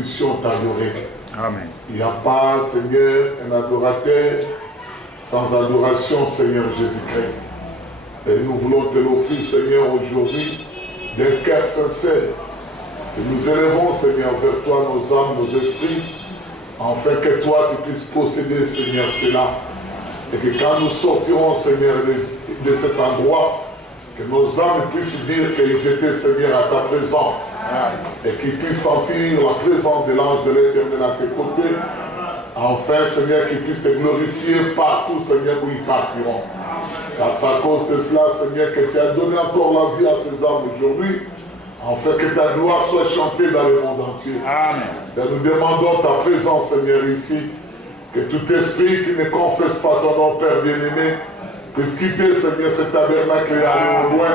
puissions t'adorer. Amen. Il n'y a pas, Seigneur, un adorateur sans adoration, Seigneur Jésus-Christ. Et nous voulons te l'offrir, Seigneur, aujourd'hui, d'un cœur sincère. Et nous élevons, Seigneur, vers toi nos âmes, nos esprits, afin que toi tu puisses posséder, Seigneur, cela. Et que quand nous sortirons, Seigneur, de cet endroit, que nos âmes puissent dire qu'ils étaient, Seigneur, à ta présence. Et qu'ils puissent sentir la présence de l'ange de l'Éternel à tes côtés. Enfin, Seigneur, qu'ils puissent te glorifier partout, Seigneur, où ils partiront. Car c'est à cause de cela, Seigneur, que tu as donné encore la vie à ces âmes aujourd'hui, afin que ta gloire soit chantée dans le monde entier. Amen. Et nous demandons ta présence, Seigneur, ici. Que tout esprit qui ne confesse pas ton nom, Père bien-aimé, puisse quitter, Seigneur, ce tabernacle et aller au loin,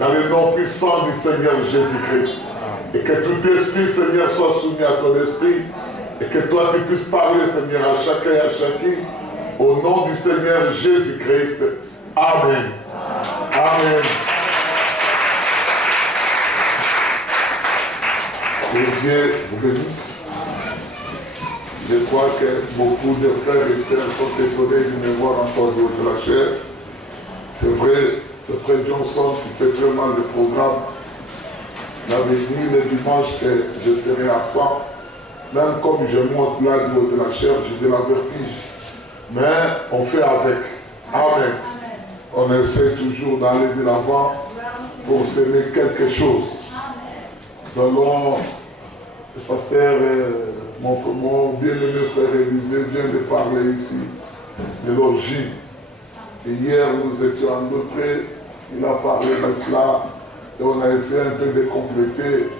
dans le nom puissant du Seigneur Jésus-Christ. Et que tout esprit, Seigneur, soit soumis à ton esprit. Et que toi, tu puisses parler, Seigneur, à chacun et à chacune. Au nom du Seigneur Jésus-Christ. Amen. Amen. Que Dieu vous bénisse. Je crois que beaucoup de frères et sœurs sont étonnés de me voir encore de la chair. C'est vrai, c'est frère Johnson qui fait vraiment le programme. L'avenir, le dimanche, que je serai absent. Même comme je monte là du haut de la chair, j'ai de la vertige. Mais on fait avec. Amen. On essaie toujours d'aller de l'avant pour s'aimer quelque chose. Selon le pasteur, mon bien-aimé frère Élisée vient de parler ici de l'orgie. Et hier, nous étions en Dautré, il a parlé de cela, et on a essayé un peu de compléter.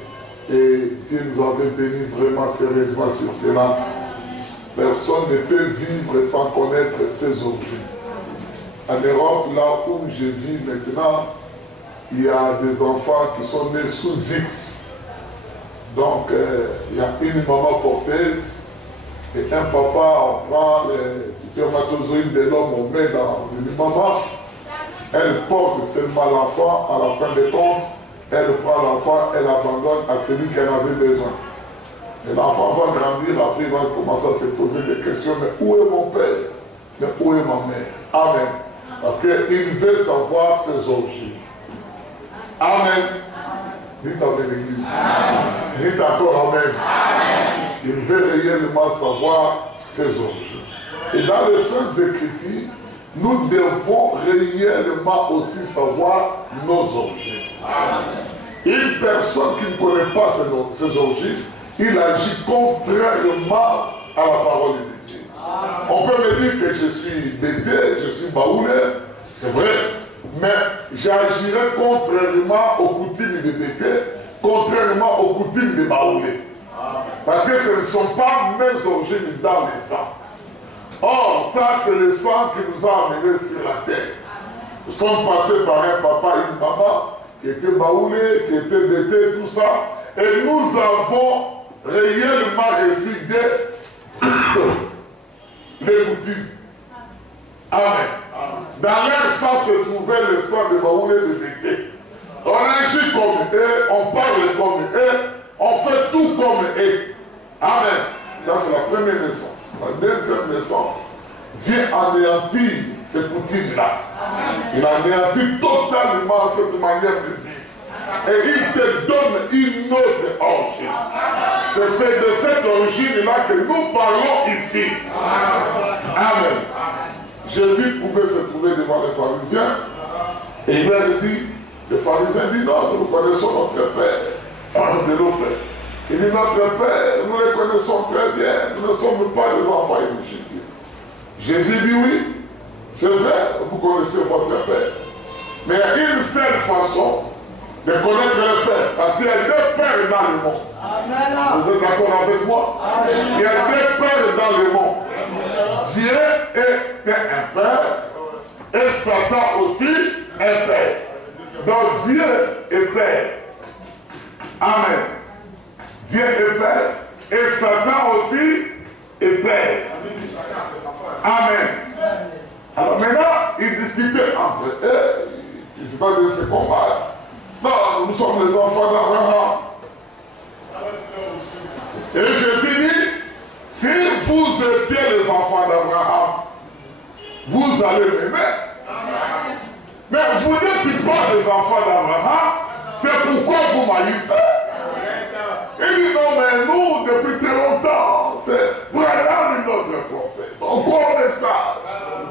Et Dieu nous avait béni vraiment sérieusement sur cela. Personne ne peut vivre sans connaître ses orgies. En Europe, là où je vis maintenant, il y a des enfants qui sont nés sous X. Donc, il y a une maman porteuse et un papa, on prend les spermatozoïdes de l'homme, on met dans une maman. Elle porte seulement l'enfant, à la fin des comptes, elle prend l'enfant, elle abandonne à celui qu'elle avait besoin. Et l'enfant va grandir, après il va commencer à se poser des questions, mais où est mon père? Mais où est ma mère? Amen. Parce qu'il veut savoir ses orgies. Amen. Dites avec l'église. Dites encore Amen. Amen. Il veut réellement savoir ses orgies. Et dans les Saintes Écritures, nous devons réellement aussi savoir nos orgies. Amen. Une personne qui ne connaît pas ses orgies, il agit contrairement à la parole de Dieu. Amen. On peut me dire que je suis bêté, je suis baoulé, c'est vrai. Mais j'agirai contrairement aux coutumes de bêté, contrairement aux coutumes de baoulé. Parce que ce ne sont pas mes origines dans les sangs. Or, ça, c'est le sang qui nous a amenés sur la terre. Nous sommes passés par un papa et une maman qui étaient baoulés, qui étaient bêtés, tout ça. Et nous avons réellement résidé les coutumes. Amen. Dans leur sang se trouvait le sang de baoulés de bêtés. On agit comme eux, on parle comme eux, on fait tout comme eux. Amen. Ça, c'est la première naissance. La deuxième naissance vient anéantir ces coutumes-là. Il anéantit totalement cette manière de vivre. Et il te donne une autre origine. C'est de cette origine-là que nous parlons ici. Amen. Jésus pouvait se trouver devant les pharisiens et il leur dit, les pharisiens disent non, nous connaissons notre Père de nos frères. Il dit notre Père, nous le connaissons très bien, nous ne sommes pas des enfants illégitimes. Jésus dit oui, c'est vrai, vous connaissez votre Père. Mais il y a une seule façon de connaître le Père, parce qu'il y a deux pères dans le monde. Amen. Vous êtes d'accord avec moi? Amen. Il y a deux pères dans le monde. Dieu est un père et Satan aussi est père. Donc Dieu est père. Amen. Dieu est père et Satan aussi est père. Amen. Alors maintenant, ils discutaient entre eux. Ils se pas de se combattre. Non, nous sommes les enfants d'Abraham. Et Jésus dit, si vous étiez les enfants d'Abraham, vous allez m'aimer. Mais vous n'êtes pas les enfants d'Abraham, c'est pourquoi vous m'haïssez. Il dit non, mais nous, depuis très longtemps, c'est Abraham notre prophète. On croit le message.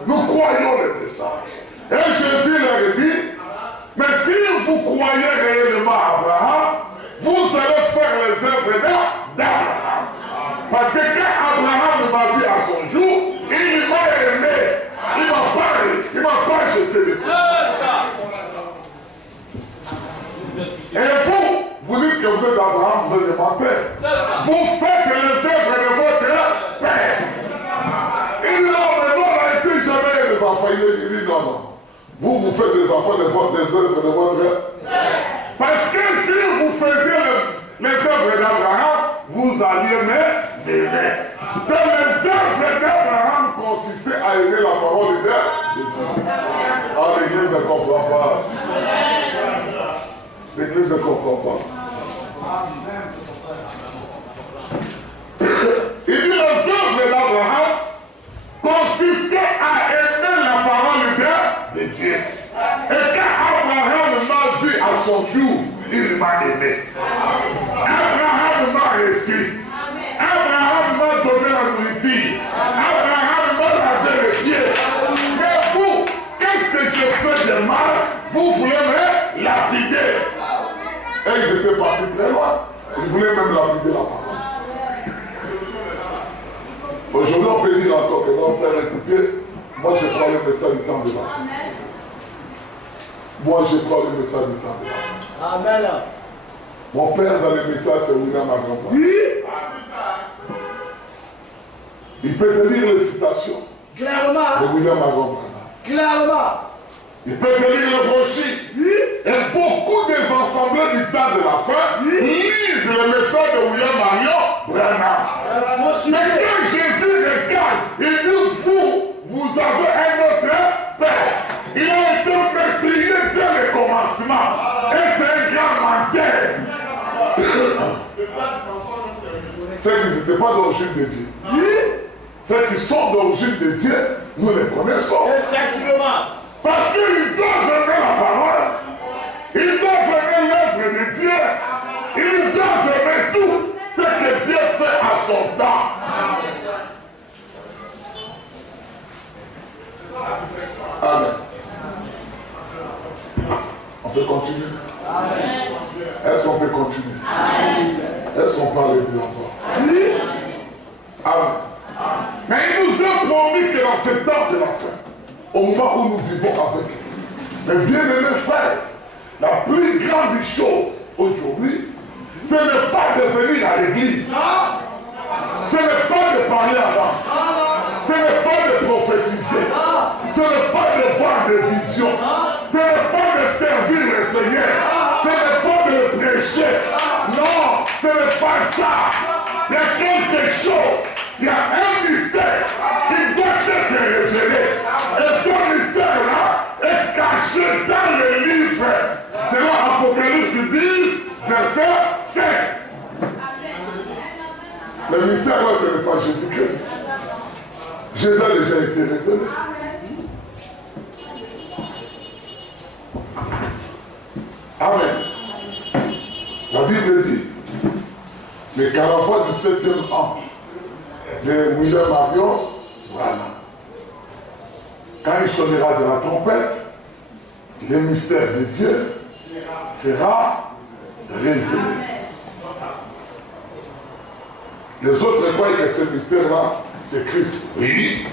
Nous croyons le message. Et Jésus leur dit, mais si vous croyez réellement à Abraham, vous allez faire les œuvres d'Abraham. Parce que quand Abraham m'a vu à son jour, il m'a aimé. Il m'a pas jeté les coups. Et vous dites que vous êtes Abraham, vous êtes des menteurs. Vous faites les œuvres de votre père. Il dit non, mais nous on n'a été jamais des enfants. Il dit non, non. Vous faites des enfants des œuvres de votre père. Parce que si vous faisiez les œuvres d'Abraham, vous alliez m'aimer. Donc les œuvres d'Abraham consistaient à aimer la parole de Dieu. Ah, l'Église ne comprend pas. L'Église ne comprend pas. Il dit les œuvres d'Abraham consistaient à aimer la parole de Dieu. Et quand Abraham m'a vu à son jour, il m'a aimé. Abraham m'a reçu. Abraham m'a donné la nourriture. Abraham m'a lavé les pieds. Mais vous, qu'est-ce que je fais de mal? Vous voulez me lapider. Et ils étaient partis très loin. Ils voulaient même lapider la parole. Aujourd'hui, on peut dire encore que non, frère, écoutez, moi je crois le message du temps de la fin. Moi je crois le message du temps de la fin. Amen. Mon père dans le message, c'est William Magamba. Oui. Il peut te lire les citations. Clairement. De William Magamba. Clairement. Il peut te lire le brochure. Oui. Et beaucoup des assemblées du temps de la fin lisent le message de William Marion Branham. Mais quand Jésus regarde, il dit vous avez un autre père. Il a été meurtrier dès le commencement. Et c'est un grand menteur. Ceux qui n'étaient pas d'origine de Dieu. Ceux qui sont d'origine de Dieu, nous les connaissons. Effectivement. Parce qu'ils doivent aimer la parole. Ils doivent aimer l'œuvre de Dieu. Ils doivent aimer tout ce que Dieu fait à son temps. Amen. On peut continuer. Est-ce qu'on peut continuer? Est-ce qu'on parle de l'enfant? Amen. Mais il nous a promis que dans ce temps de la fin, au moment où nous vivons avec lui, mais bien aimés frères, la plus grande chose aujourd'hui, ce n'est pas de venir à l'église. Ce n'est pas de parler avant. Ce n'est pas de prophétiser. Ce n'est pas de voir des visions. Ce n'est pas de servir le Seigneur. Ce n'est pas de prêcher. Non, ce n'est pas ça. Il y a quelque chose. Il y a un mystère qui doit être révélé. Et ce mystère-là est caché dans le livre. C'est là Apocalypse 10, verset 7. Le mystère-là, ce n'est pas Jésus-Christ. Jésus a déjà été révélé. Amen. La Bible dit, les 40 fois du 7e ange de William Marion, voilà. Quand il sonnera de la trompette, le mystère de Dieu sera révélé. Les autres croient que ce mystère-là, c'est Christ. Oui.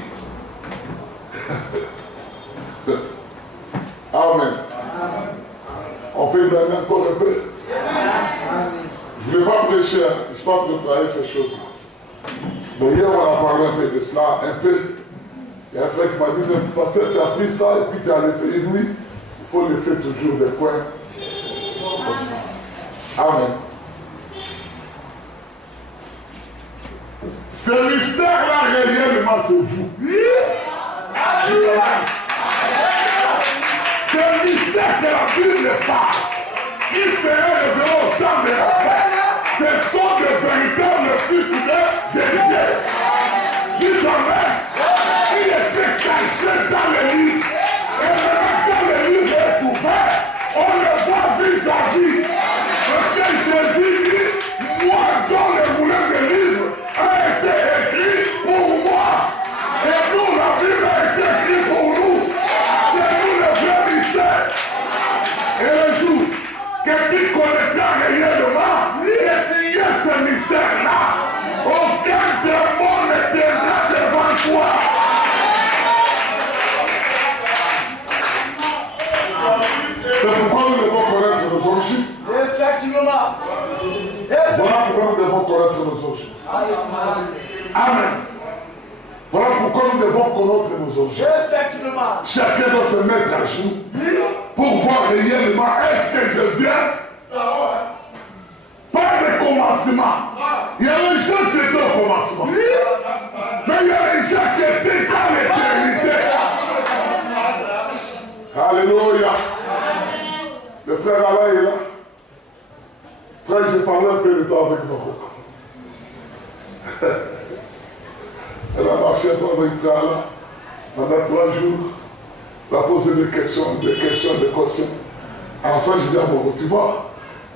Amen. On fait une encore un peu. Je ne vais pas prêcher, hein. Je ne vais pas préparer ces choses-là. Mais hier, on a parlé un peu de cela, un peu. Il y a un frère qui m'a dit, pasteur, tu as pris ça et puis tu as laissé. Oui, il faut laisser toujours des coins comme ça. Amen. Ce mystère-là, réellement, c'est vous. C'est le mystère que la Bible parle. Qui serait révélé au temps de la fin. Ce sont de véritables Fils de Dieu. Dis Amen. Il était caché dans le lit. Et maintenant quand le livre est ouvert, on le voit vis-à-vis. Parce que Jésus dit, moi dont le boulet de livre a été écrit pour moi. Et nous, la Bible a été écrite pour nous. C'est nous le vrai mystère. Et le jour que tu connaîtras réellement, étudier ce mystère-là, aucun démon ne tiendra devant toi. C'est pourquoi nous devons connaître nos origines. Effectivement. Voilà pourquoi nous devons connaître nos origines. Amen. Voilà pourquoi nous devons connaître nos origines. Effectivement. Chacun doit se mettre à jour pour voir réellement est-ce que je viens. Pas de commencement. Il y a des gens qui étaient au commencement. Mais il y a des gens qui étaient dans l'éternité. Alléluia. Le frère Alain est là. Frère, j'ai parlé un peu de temps avec Marocco. Elle a marché avec frère Alain pendant 3 jours. Elle a posé des questions. À la fin, je dis à Marocco, tu vois,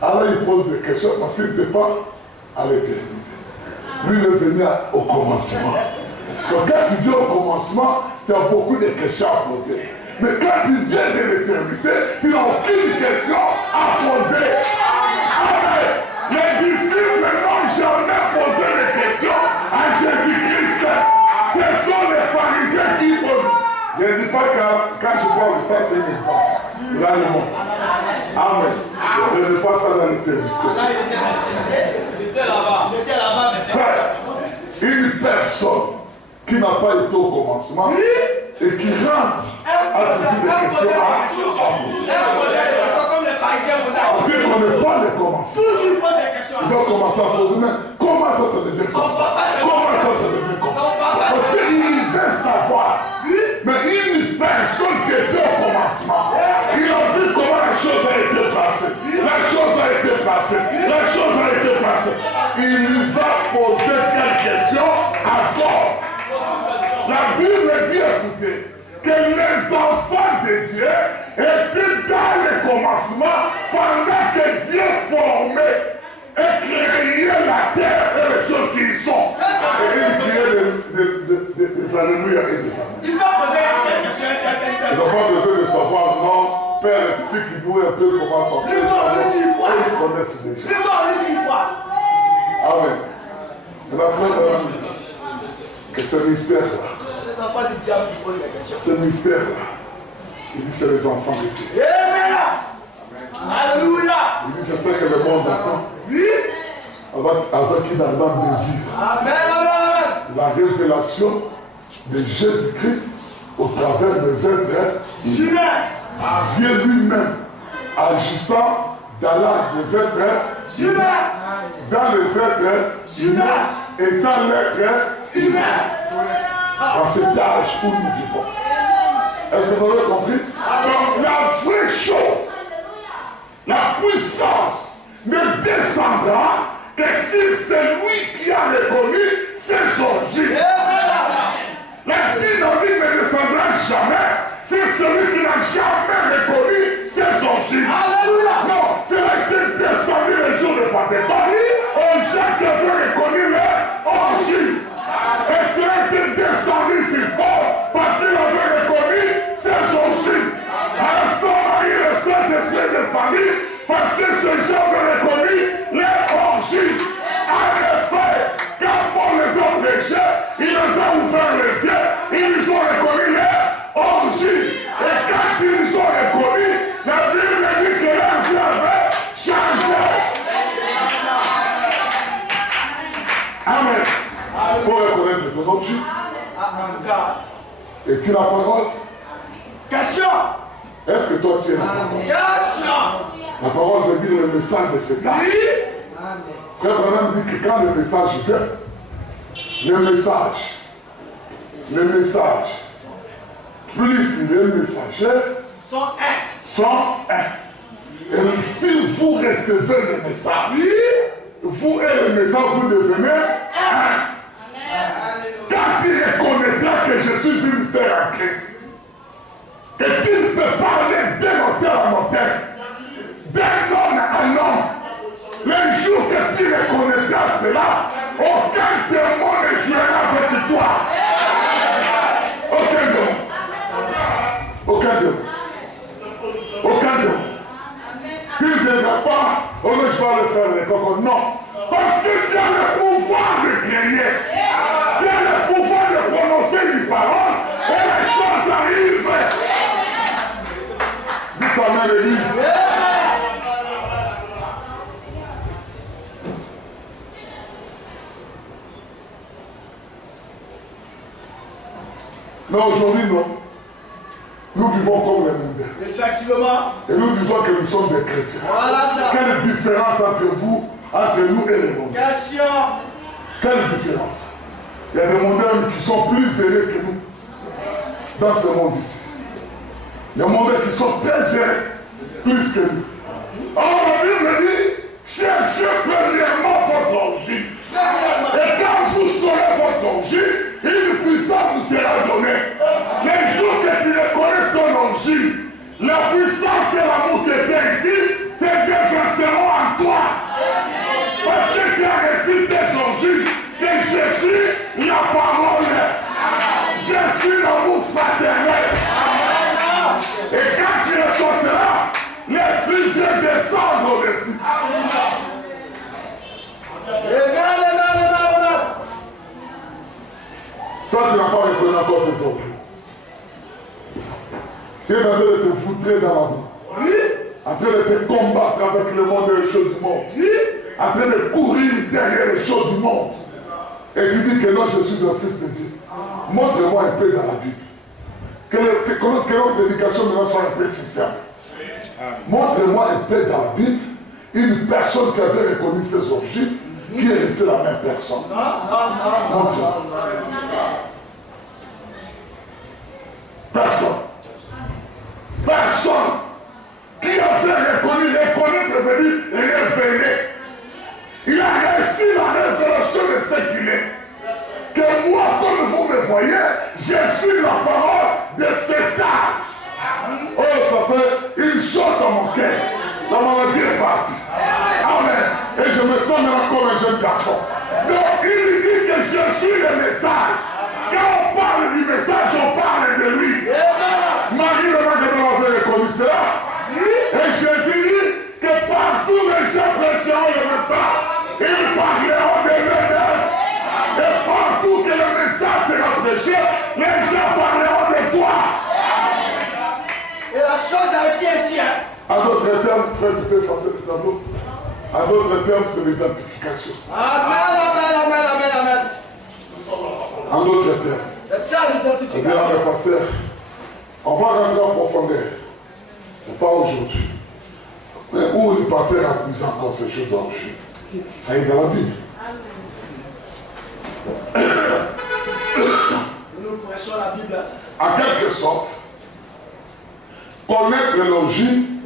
Alain il pose des questions parce qu'il n'était pas à l'éternité. Lui, il est venu au commencement. Donc quand tu viens au commencement, tu as beaucoup de questions à poser. Mais quand tu viens de l'éternité, tu n'as aucune question à poser. Amen. Les disciples n'ont jamais posé de questions à Jésus-Christ. Ce sont les pharisiens qui posent. Je ne dis pas que quand je parle de ça, c'est un exemple. Là, le monde. Amen. Je ne pas ça dans l'éternité. Frère, une personne qui n'a pas été au commencement et qui rentre à poser des questions à comme les pharisiens vous parce qu'on n'est pas les commencements. toujours pose des questions. Il doit commencer à poser, mais comment ça se devient comme ça? Comment ça se devient comme ça? Parce qu'il veut savoir. Mais une personne qui était au commencement, il a vu comment la chose a été placée. La chose a été placée. La chose a été placée. Il va poser quelques questions encore. La Bible dit, écoutez, que les enfants de Dieu étaient dans le commencement pendant que Dieu formait et créait la terre et les choses qui y sont. Et il créait des alléluia et des amis. Il va poser des questions. Ils n'ont pas besoin de savoir, non, Père explique-nous un peu comment ça Lui, toi, lui, dis quoi? Ils connaissent déjà. Lui, toi, lui, dis quoi? Amen. Et la frère, que ce mystère-là, ce mystère-là, il dit c'est les enfants de Dieu. Amen. Alléluia. Il dit c'est ça que le monde attend. Oui. Avec une ardente désir. Amen. La révélation de Jésus-Christ au travers des êtres humains. Dieu lui-même agissant dans l'âge des êtres humains, dans les êtres humains et dans l'être humain. Dans cet âge où nous vivons. Est-ce que vous avez compris? Donc la vraie chose, la puissance ne descendra que si c'est lui qui a reconnu ses origines. La dynamique ne descendra jamais si celui qui n'a jamais reconnu ses origines. Alléluia. Non, cela a été descendu le jour de Pentecôte. Aux gens qui avaient reconnu leur origine. Et cela a été descendu sur Paul parce qu'il avait reconnu ses origines. Alors Saint-Marie, le Saint-Esprit descendu parce que ces gens avaient reconnu leur origine. En effet, quand Paul les a prêchés, il les a ouvert les yeux, ils ont reconnu leur origine. Et quand ils ont reconnu, la Bible dit que leur vie avait changé. Amen. Pour reconnaître ton origine. Et tu la parole? Question. Est-ce que toi tu es la parole? Question. La parole veut dire le message de cet âge. Oui. Frère Branham dit que quand le message vient, le message, plus il est messager, Sont un. sont un. Et si vous recevez le message, Oui. vous et les maisons, vous devenez un. Quand tu reconnaîtras que je suis une sœur en Christ, que tu ne peux parler d'un auteur à auteur, d'un homme à un homme, le jour que tu reconnaîtras cela, aucun démon ne jouera avec toi. Aucun démon. Aucun démon. Aucun démon. Tu ne viendras pas, oh mais je vais le faire les cocos. Non. Parce que tu as le pouvoir de créer. Tu as le pouvoir de prononcer une parole et les choses arrivent. Dis-toi même l'église. Mais aujourd'hui, non. Nous vivons comme les mondains. Effectivement. Et nous disons que nous sommes des chrétiens. Voilà ça. Quelle différence entre vous, entre nous et les mondains? Question. Quelle différence? Il y a des mondains qui sont plus zélés que nous dans ce monde ici. Il y a des mondains qui sont très zélés, plus que nous. Or, la Bible dit, cherchez premièrement votre origine. Et quand vous saurez votre origine, une puissance vous sera donnée. Les jours que tu reconnais ton origine, la puissance et l'amour qui était ici, c'est déverseront en toi. Parce que tu as reçu tes origines, que je suis la parole. Je suis l'amour fraternel. Et quand tu reçois cela, l'Esprit vient descendre au-dessus. Toi, tu n'as pas reconnu encore tes origines. Tu es en train de te foutre dans la vie. En train de te combattre avec le monde et les choses du monde. En train de courir derrière les choses du monde. Et tu dis que non, je suis un fils de Dieu. Montre-moi un peu dans la Bible. Que notre prédication maintenant soit un peu sincère. Montre-moi un peu dans la Bible une personne qui avait reconnu ses origines, qui est restée la même personne. Montre-moi. Personne. Personne qui a fait reconnaître venir révéler. Il a reçu la révélation de ce qu'il est. Que moi, comme vous me voyez, je suis la parole de cet âge. Oh, ça fait une chose dans mon cœur. La maladie est partie. Amen. Et je me sens maintenant comme un jeune garçon. Donc, il dit que je suis le message. Quand on parle du message, on parle de lui. Marie le Magdalene avait reconnu cela. Et Jésus dit que partout les gens prêcheront le message. Ils parleront de l'honneur. Et partout que le message sera prêché, les gens parleront de toi. Et la chose a été ainsi. À d'autres termes, frère, tu peux passer le tableau. À d'autres termes, c'est l'identification. Amen, amen, amen, amen, amen. En d'autres termes. C'est ça l'identification. Bien, pasteur, on va rentrer en profondeur. Mais pas aujourd'hui. Mais où le pasteur a plus encore ces choses d'origine? Ça y est dans la Bible. Nous prêchons la Bible. En quelque sorte, connaître l'origine,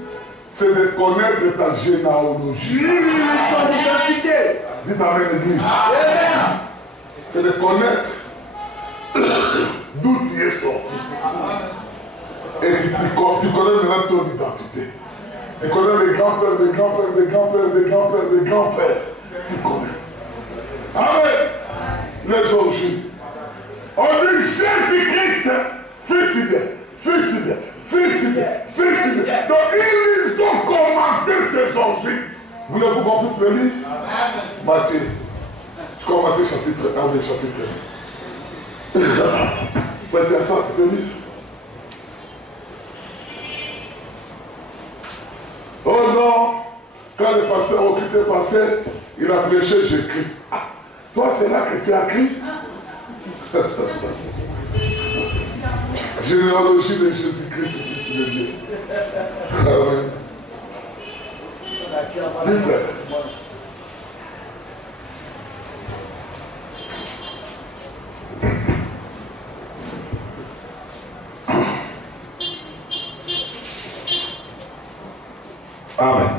c'est de connaître ta généalogie. Oui, ton identité. Dites amen, l'église. Amen. C'est de connaître d'où tu es sorti. Et tu connais maintenant ton identité. Tu connais les grands-pères, les grands-pères, les grands-pères, les grands-pères, les grands-pères. Tu connais. Amen. Les origines. On dit Jésus-Christ, fils de, fils de, fils de, fils de. Donc ils ont commencé ces origines. Voulez-vous qu'on puisse le lire? Matthieu. Tu commences Matthieu chapitre 1, chapitre 1. Prêtez ça, tu peux lire. Oh non, quand le pasteur occupé passait, il a prêché, j'écris. Ah, toi, c'est là que tu as écrit. Généalogie de Jésus-Christ, fils de Dieu. Amen. Amen.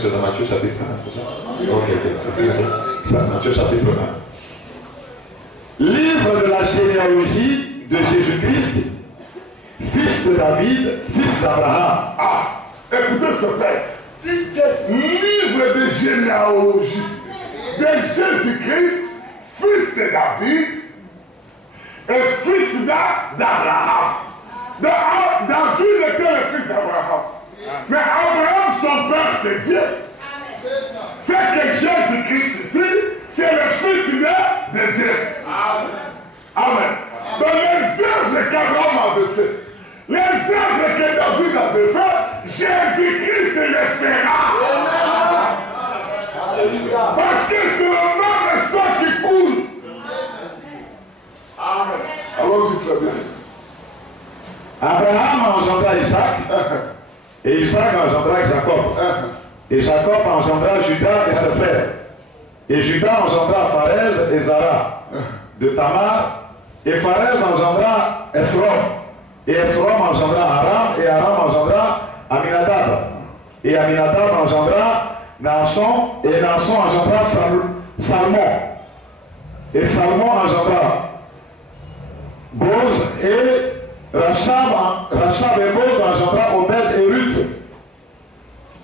c'est dans Matthieu chapitre 1, c'est ça? Ok. C'est Matthieu chapitre 1. Livre de la généalogie de Jésus-Christ, fils de David, fils d'Abraham. Ah, écoutez ce père. Fils de... Livre de généalogie de Jésus-Christ, fils de David et fils d'Abraham. David était le fils d'Abraham. Mais Abraham, son père, c'est Dieu. C'est que Jésus-Christ ici, c'est le fils de Dieu. Amen. Donc les œuvres qu'Abraham avait fait, les œuvres que David avait fait, Jésus-Christ les fera. Parce que c'est le même sang qui coule. Allons-y très bien. Abraham engendra Isaac, et Isaac engendra Jacob. Et Jacob engendra Judas et ses frères. Et Judas engendra Pharez et Zara de Tamar. Et Pharez engendra Esrom. Et Esrom engendra Aram. Et Aram engendra Aminadab. Et Aminadab engendra Naasson. Et Naasson engendra Salmon. Et Salmon engendra Boz. Et Rachab et Boz engendra Obed et Ruth.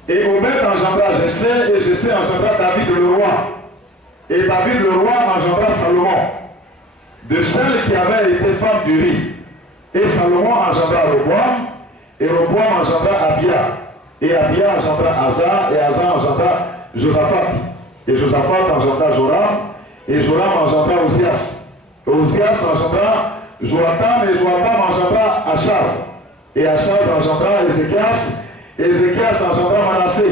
Et Obed engendra Jessé, et Jessé engendra David le roi. Et David le roi engendra Salomon, de celle qui avait été femme d'Uri. Et Salomon engendra Roboam, et Roboam engendra Abia. Et Abia engendra Asa, et Asa engendra Josaphat. Et Josaphat engendra Joram, et Joram engendra Ozias. Et Ozias engendra Joatam, et Joatam engendra Achaz. Et Achaz engendra Ézéchias, et Ézéchias engendra Manassé.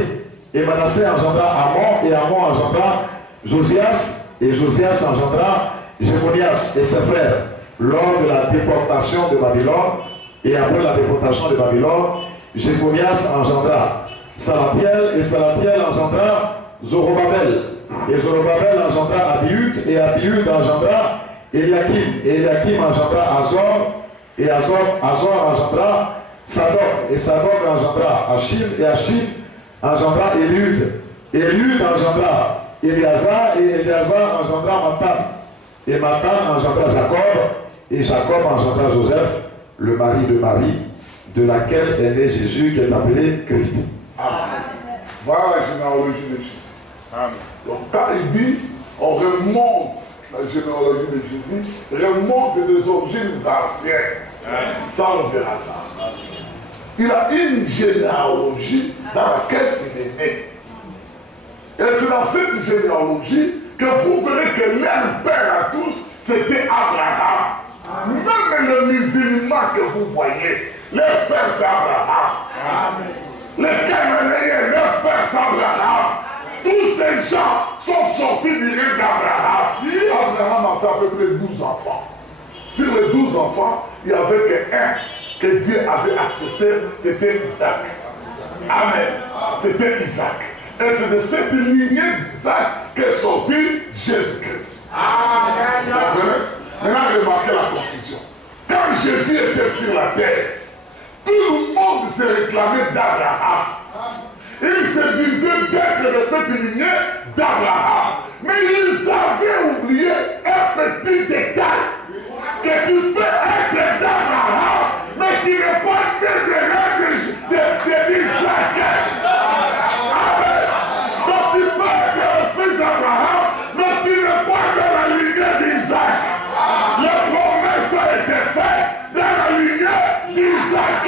Et Manassé engendra Amon, et Amon engendra Josias, et Josias engendra Jémonias et ses frères lors de la déportation de Babylone. Et après la déportation de Babylone, Jémonias engendra Salatiel, et Salatiel engendra Zorobabel. Et Zorobabel engendra Abiud, et Abiud engendra Eliakim. Et Eliakim engendra Azor, et Azor engendra Sadok. Et Sadok engendra Achim, et Achim engendra Éliud. Et Éliud engendra Éléazar, et Éléazar engendra Matan. Et Matan engendra Jacob, et Jacob engendra Joseph, le mari de Marie, de laquelle est né Jésus, qui est appelé Christ. Amen. Voilà la généalogie de Jésus. Amen. Donc quand il dit, on remonte la généalogie de Jésus, remonte des origines anciennes. Ça, on verra ça. Il a une généalogie dans laquelle il est né. Et c'est dans cette généalogie que vous verrez que leur père à tous, c'était Abraham. Même les musulmans que vous voyez, leur père c'est Abraham. Les Cananéens, leur père c'est Abraham. Tous ces gens sont sortis du règne d'Abraham. Abraham a fait à peu près 12 enfants. Sur les 12 enfants, il n'y avait qu'un que Dieu avait accepté, c'était Isaac. Amen. C'était Isaac. Et c'est de cette lignée d'Isaac qu'est sorti Jésus-Christ. Maintenant, remarquez la confusion. Quand Jésus était sur la terre, tout le monde se réclamait d'Abraham. Il se disait d'être de cette lignée d'Abraham. Mais ils avaient oublié un petit détail. Que tu peux être d'Abraham, mais tu n'es pas né de l'âge d'Isaac. Donc tu peux être le fils d'Abraham, mais tu n'es pas dans la lignée d'Isaac. La promesse a été faite dans la lignée d'Isaac.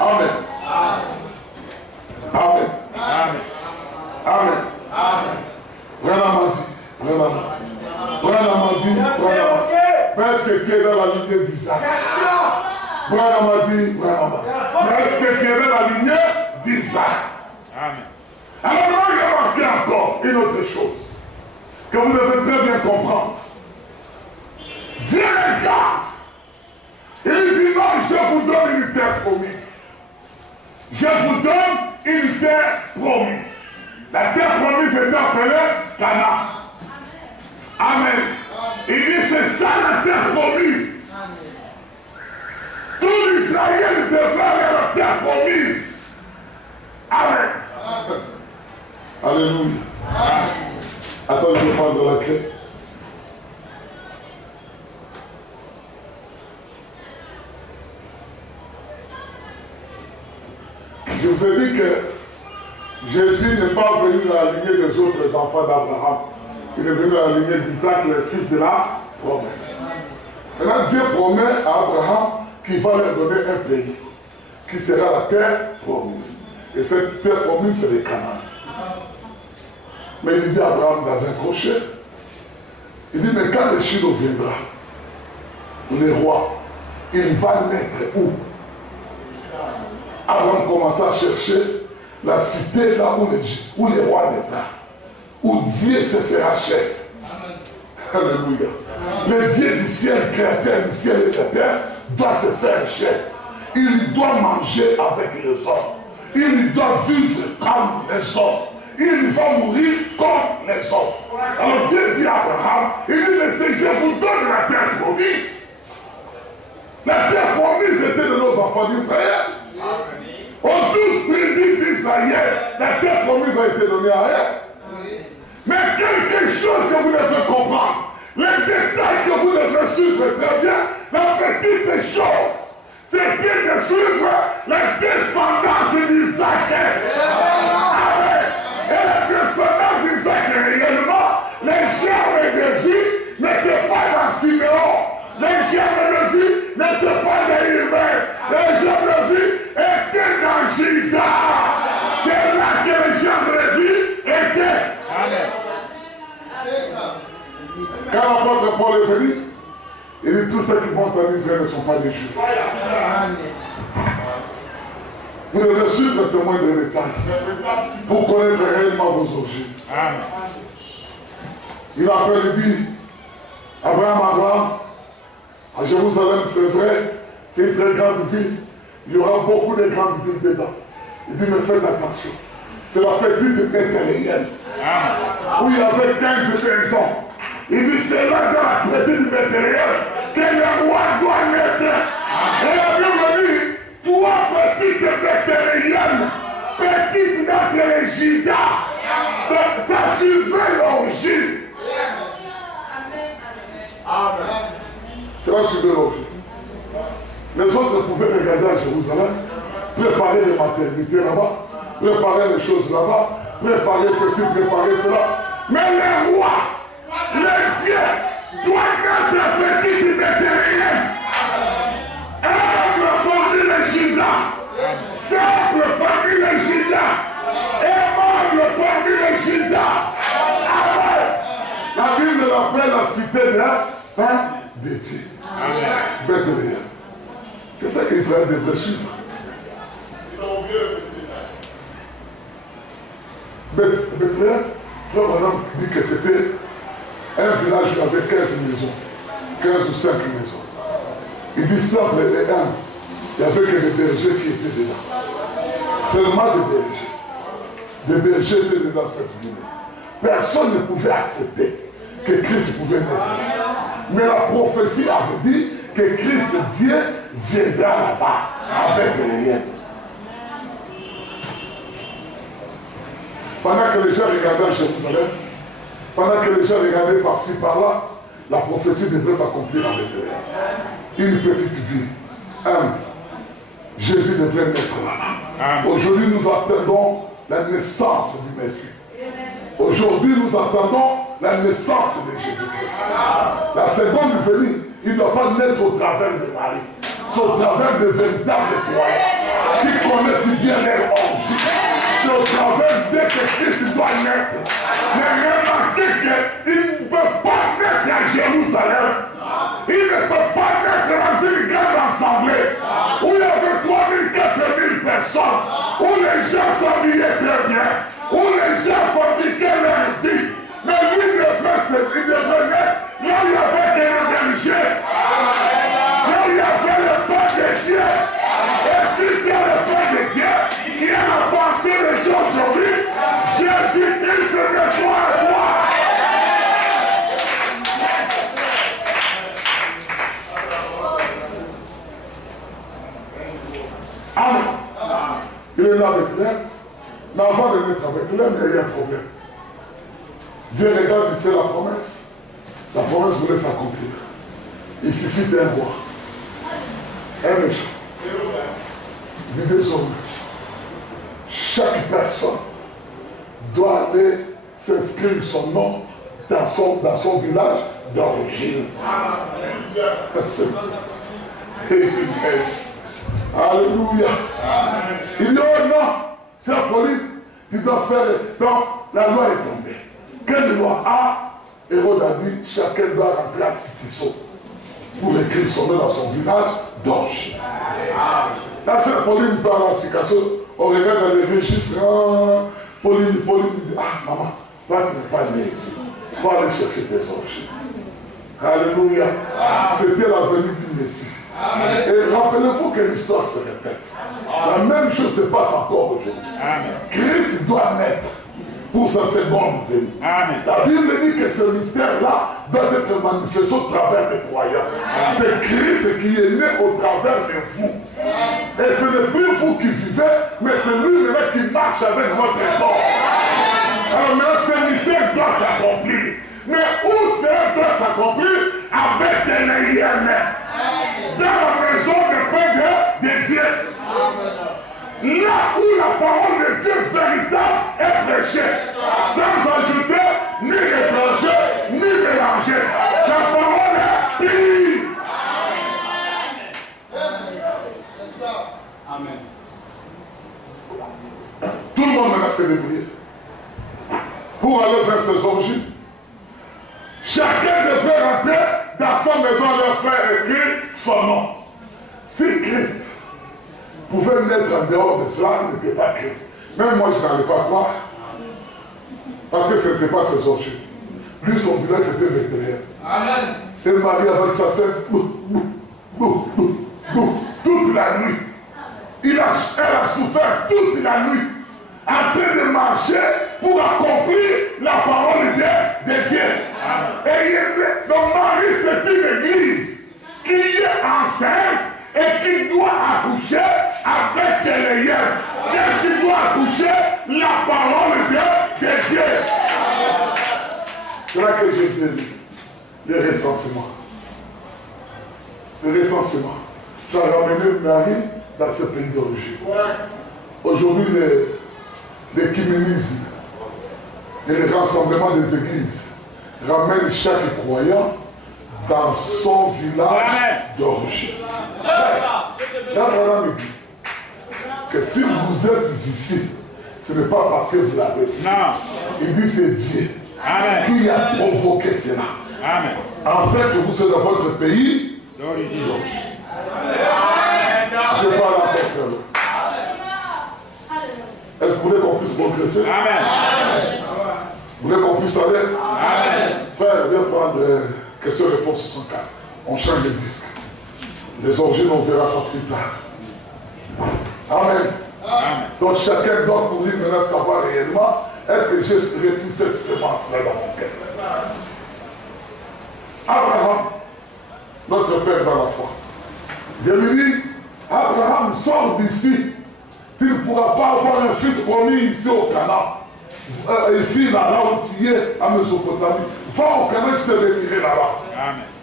Amen. Amen. Amen. Amen. Amen. Vraiment dit. Vraiment dit. Est-ce que tu es dans la lignée d'Isaac? Vraiment dit. Est-ce que tu es dans la lignée d'Isaac? Amen. Alors moi, j'ai remarqué encore une autre chose que vous devez très bien comprendre. Dieu les garde. Il dit non, je vous donne une terre promise. Je vous donne une terre promise. La terre promise est appelée Canaan. Amen. Il dit c'est ça la terre promise. Israël devrait la terre promise. Amen. Alléluia. Attends, je vais prendre la clé. Je vous ai dit que Jésus n'est pas venu dans la lignée des autres enfants d'Abraham. Il est venu dans la lignée d'Isaac, le fils de la promesse. Maintenant, Dieu promet à Abraham qu'il va leur donner un pays qui sera la terre promise. Et cette terre promise, c'est le Canaan. Mais il dit à Abraham dans un crochet, il dit, mais quand le Shiloh viendra, le roi, il va naître où? Abraham commença à chercher la cité là où le roi naîtra, où Dieu se fera chef. Alléluia. Le Dieu du ciel, créateur du ciel et de la terre, doit se faire chef. Il doit manger avec les hommes. Il doit vivre comme les hommes. Il va mourir comme les hommes. Alors Dieu dit à Abraham, il dit, mais je vous donne la terre promise. La terre promise était de nos enfants d'Israël. Aux 12 tribus d'Israël, la terre promise a été donnée à elle. Mais quelque chose que vous devez comprendre, les détails que vous devez suivre très bien, la petite chose, c'est bien de suivre la descendance d'Isaac. Amen. Et la descendance d'Isaac réellement, les germes de vie n'étaient pas dans Siméon. Les germes de vie n'étaient pas dans Hubert. Les germes de vie étaient dans Juda. C'est là que les germes de vie étaient. Amen. Quand l'apôtre Paul est venu, il dit tous ceux qui vont en Israël ne sont pas des Juifs. Vous devez suivre ces moindres détails pour connaître réellement vos origines. Il a fait, il dit, Abraham, à Jérusalem, c'est vrai, c'est une très grande ville. Il y aura beaucoup de grandes villes dedans. Il dit, mais faites attention. C'est la petite Bethléem, où il y avait 15 maisons. Il dit, c'est là dans la petite Bethléem que le roi doit naître. Et la Bible dit, toi, petite Bethléem, petite dans les Juda, ça suivait l'origine. Amen. Ça suivait l'origine. Les autres pouvaient regarder à Jérusalem, préparer les maternités là-bas, préparer les choses là-bas, préparer ceci, préparer cela. Mais le roi, le Dieu, doit être petit Bethléem. Humble parmi les Juda, simple parmi les Juda, aimable parmi les Juda. Amen. La Bible l'appelle la cité de pain de Dieu. Bethléem. C'est ça qu'Israël devrait suivre. Bethléem, Frère Branham dit que c'était un village où il y avait 15 maisons, 15 ou 5 maisons. Il dit simple et humble. Il n'y avait que des bergers qui étaient dedans. Seulement des bergers. Des bergers étaient dedans cette ville. Personne ne pouvait accepter que Christ pouvait naître. Mais la prophétie avait dit que Christ, Dieu, viendra là-bas avec les liens. Pendant que les gens regardaient à Jérusalem, pendant que les gens regardaient par-ci, par-là, la prophétie devrait s'accomplir avec eux. Une petite ville, humble. Jésus devrait naître là-bas. Aujourd'hui, nous attendons la naissance du Messie. Aujourd'hui, nous attendons la naissance de Jésus-Christ. La seconde venue, il ne doit pas naître au travers de Marie. C'est au travers de véritables croyants qui connaissent bien leur origine. C'est au travers de que Christ doit naître. Mais remarquez qu'il ne peut pas naître à Jérusalem. Il ne peut pas naître dans une grande assemblée où il y avait 3 000, 4 000 personnes, où les gens s'habillaient très bien, où les gens fabriquaient leur vie. Mais lui, il devait naître là où il y avait des religieux. Là où il y avait le pain de Dieu. Et si tu as le pain de Dieu, il y a la pensée des gens aujourd'hui. Jésus-Christ est toi et toi. est né avec l'air. Mais avant de naître avec l'air, il y a eu un problème. Dieu regarde, il fait la promesse. La promesse voulait s'accomplir. Il suscite un roi. Un méchant. Dit désormais, chaque personne doit aller s'inscrire son nom dans son village d'origine. Alléluia. Il dit, oh non, c'est Apolline, tu dois faire. Donc, la loi est tombée. Quelle loi a? Hérode a dit, chacun doit rentrer à Sikiso pour écrire son nom dans son village d'origine. La sœur Pauline parle à Sikiso, on regarde dans les registres, Pauline dit, ah maman, toi tu n'es pas né ici. Il faut aller chercher tes origines. Alléluia. C'était la venue du Messie. Et rappelez-vous que l'histoire se répète. La même chose se passe encore aujourd'hui. Christ doit naître pour sa seconde venue. La Bible dit que ce mystère-là doit être manifesté au travers des croyants. C'est Christ qui est né au travers de vous. Et ce n'est plus vous qui vivez, mais c'est lui qui marche avec votre corps. Alors maintenant, ce mystère doit s'accomplir. Mais où cela doit s'accomplir? Avec des hyènes. Dans la maison de Père de Dieu. Là où la parole de Dieu véritable est prêchée. Sans ajouter ni étranger, ni mélanger. La parole est pure. Amen. Tout le monde maintenant s'est débrouillé pour aller vers ses origines. Chacun devait rentrer dans sa maison et leur faire inscrire son nom. Si Christ pouvait naître en dehors de cela, il n'était pas Christ. Même moi, je n'allais pas croire. Parce que ce n'était pas ses origines. Lui, son village, c'était Bethléem. Amen. Et Marie, avec sa sœur, toute la nuit. Elle a souffert toute la nuit. En train de marcher pour accomplir la parole de Dieu. Et donc Marie, c'est une église qui est enceinte et qui doit accoucher avec les liens. Qu'est-ce qui doit accoucher? La parole de Dieu. C'est là que Jésus dit, le recensement. Le recensement. Ça a ramené Marie dans ce pays d'origine. Aujourd'hui, l'écuménisme et le rassemblement des églises ramènent chaque croyant dans son village d'origine. Là, me dit que si vous êtes ici, ce n'est pas parce que vous l'avez fait. Il dit c'est Dieu qui a provoqué cela. Amen. En fait, vous êtes dans votre pays d'origine. Je parle à votre. Est-ce que vous voulez qu'on puisse progresser? Amen. Vous voulez qu'on puisse aller? Amen. Frère, viens prendre questions-réponses 64. On change de disque. Les origines, on verra ça plus tard. Amen. Amen. Donc chacun doit courir maintenant savoir réellement, est-ce que j'ai réussi cette semence-là dans mon cœur? Abraham, notre père dans la foi. Dieu lui dit, Abraham, sort d'ici. Tu ne pourras pas avoir un fils promis ici au Canaan. Ici, là où tu es, à Mésopotamie. Va au Canaan, je te bénirai là-bas.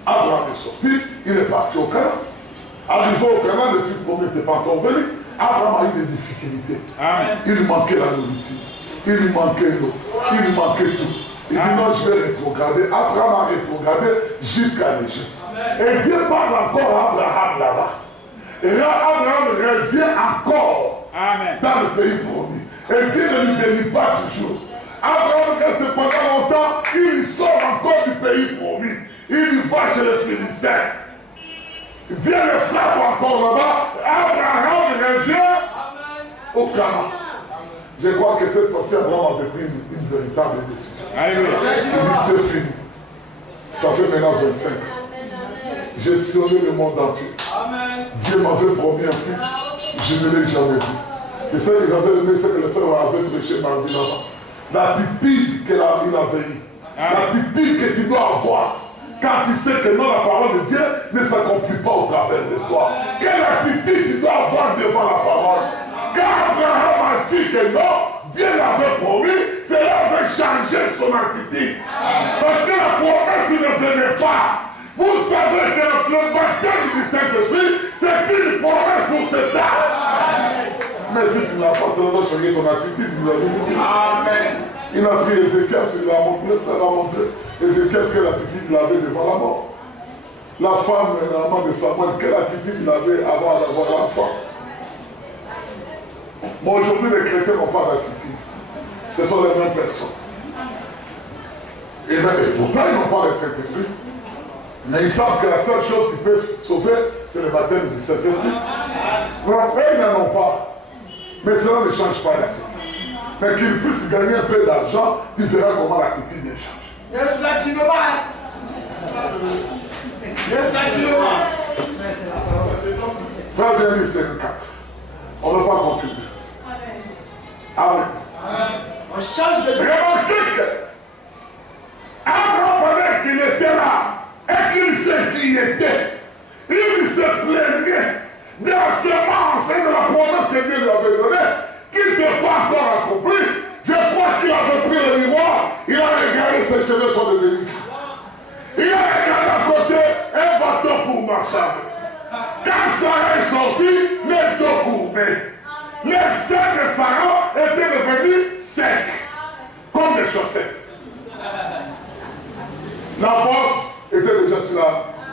Abraham est sorti, il est parti au Canaan. Arrivé au Canaan, le fils promis n'était pas encore venu. Abraham a eu des difficultés. Amen. Il manquait la nourriture. Il manquait l'eau. Il manquait tout. Il dit non, je vais rétrograder. Abraham a rétrogradé jusqu'à l'Égypte. Et Dieu parle encore à Abraham là-bas. Et là, Abraham revient encore dans le pays promis. Et Dieu ne lui bénit pas toujours. Abraham reste pendant longtemps, il sort encore du pays promis. Il va chez les Philistins. Dieu le frappe encore là-bas. Abraham revient au Canaan. Je crois que cette fois-ci, Abraham avait pris une véritable décision. Il dit c'est fini. Ça fait maintenant 25 ans. J'ai sillonné le monde entier. Dieu m'avait promis un fils, je ne l'ai jamais vu. C'est ça que j'avais aimé, c'est que le frère avait prêché mardi là-bas. L'attitude qu'il avait eue, l'attitude que tu dois avoir, quand tu sais que non, la parole de Dieu ne s'accomplit pas au travers de toi. Quelle attitude tu dois avoir devant la parole? Quand Abraham a su que non, Dieu l'avait promis, cela avait changé son attitude. Parce que la promesse ne venait pas. Vous savez que le baptême du Saint-Esprit, c'est une promesse pour cet âge. Mais si tu n'as pas, cela va changer ton attitude, vous avez dit. Amen. Il a pris Ézéchiel, il l'a montré. Ézéchiel, quelle attitude il avait devant la mort. La femme, l'amant de Samuel, quelle attitude il avait avant d'avoir l'enfant. Bon, aujourd'hui, les chrétiens n'ont pas d'attitude. Ce sont les mêmes personnes. Et même, pourtant, ils n'ont pas le Saint-Esprit. Mais ils savent que la seule chose qui peut sauver, c'est le baptême du Saint-Esprit. Mais après, ils n'en ont pas. Mais cela ne change pas l'attitude. Mais qu'ils puissent gagner un peu d'argent, tu verras comment l'attitude change. Ne fais-tu pas. Ne fais-tu pas. Frère bien-aimé, c'est le 4. On ne va pas continuer. Amen. On change de... Remarquez que Abraham, pendant qu'il était là, et qu'il sait qui il était, il se plaignait de la semence et de la promesse que Dieu lui avait donnée, qu'il n'était pas encore accompli. Je crois qu'il avait pris le miroir, il a regardé ses cheveux sont devenus. Il a regardé à côté un bateau pour marcher. Quand Sarah est sortie, les dos courbaient. Les seins de Sarah étaient devenus secs, comme des chaussettes. La force était déjà sur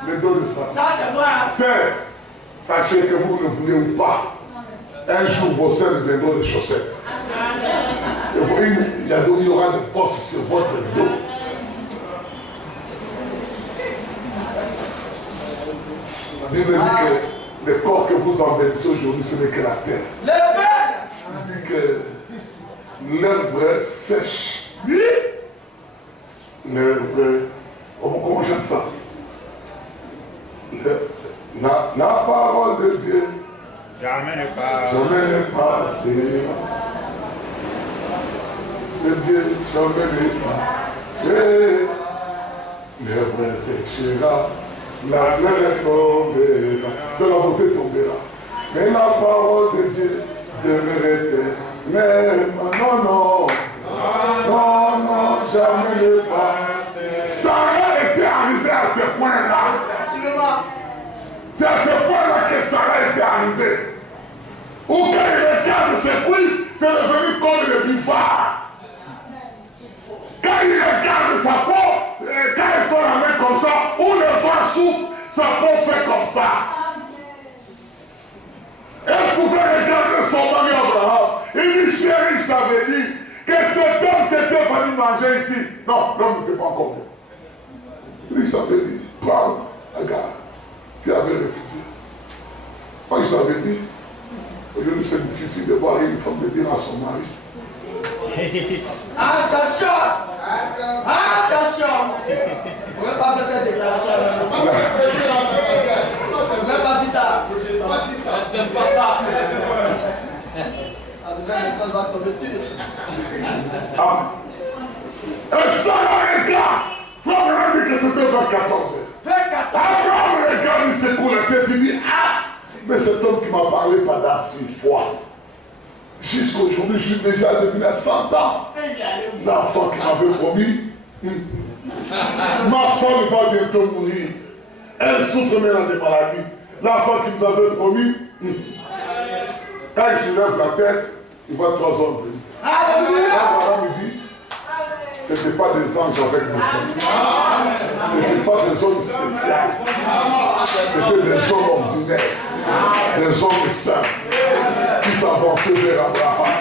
les dos de Sarah. Ça, c'est vrai. C'est, sachez que vous ne voulez ou pas, un jour vos seins deviendront des chaussettes. Il y aura des forces sur votre dos. La Bible dit que le corps que vous embellissez aujourd'hui, ce n'est que la terre. Le père. Il dit que l'herbe sèche. Oui. L'herbe, comment j'aime ça? La parole de Dieu jamais ne passe. Jamais n'est passé. De Dieu jamais n'est passé. L'herbe séchera. La fleur est tombée, de la beauté tombera. Mais la parole de Dieu demeure éternelle. Non, non, non, non, jamais ne pas. Sarah était arrivée à ce point-là. C'est à ce point-là que Sarah était arrivée. Où quand il regarde ses cuisses, c'est devenu comme le buvard. Quand il regarde sa peau, quand il fait la main comme ça, ou le vent souffle, sa peau fait comme ça. Elle pouvait regarder son mari Abraham. Il dit, chérie, je t'avais dit que cet homme qui était venu manger ici. Non, l'homme n'était pas encore venu. Il dit, je t'avais dit, prends la gare qui avait refusé. Moi, je t'avais dit, aujourd'hui c'est difficile de voir une femme de dire à son mari. Attention! Attention! On ne va pas faire cette déclaration. On ne va pas dire ça. Je n'aime pas ça. La nouvelle naissance va tomber tout de suite. Et Sarah regarde. Frère, on a dit que c'était vers 14 heures. Vers 14 heures. Abraham regarde, il secoue la tête, il dit, ah, mais cet homme qui m'a parlé pendant 6 fois. Jusqu'aujourd'hui, je suis déjà devenu à 100 ans. L'enfant qui m'avait promis, ma femme va bientôt mourir. Elle souffre maintenant des maladies. L'enfant qui nous avait promis, quand il soulève la tête, il voit 3 hommes venir. Abraham me dit, ce n'était pas des anges avec nous. Ce n'était pas des hommes spéciaux. C'était des hommes ordinaires. Des hommes saints qui s'avançaient vers Abraham.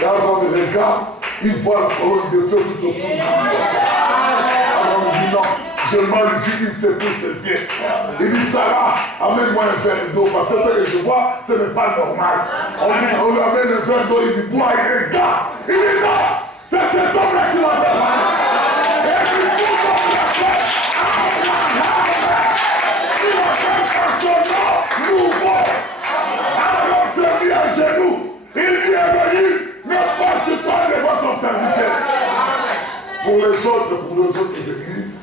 Et Abraham regarde, il voit la colonne de feu tout autour de lui. Abraham dit non, je magnifie, il sait plus ses yeux. Il dit Sarah, amène-moi un verre d'eau parce que ce que je vois, ce n'est pas normal. On lui amène un verre d'eau, il dit bois, il regarde. Il dit non, c'est cet homme-là qui m'a fait mal. Et il dit tout la fait. Il a fait un son nouveau. Alors s'est mis à genoux. Il dit Élie, ne passe pas devant ton serviteur. Pour les autres églises,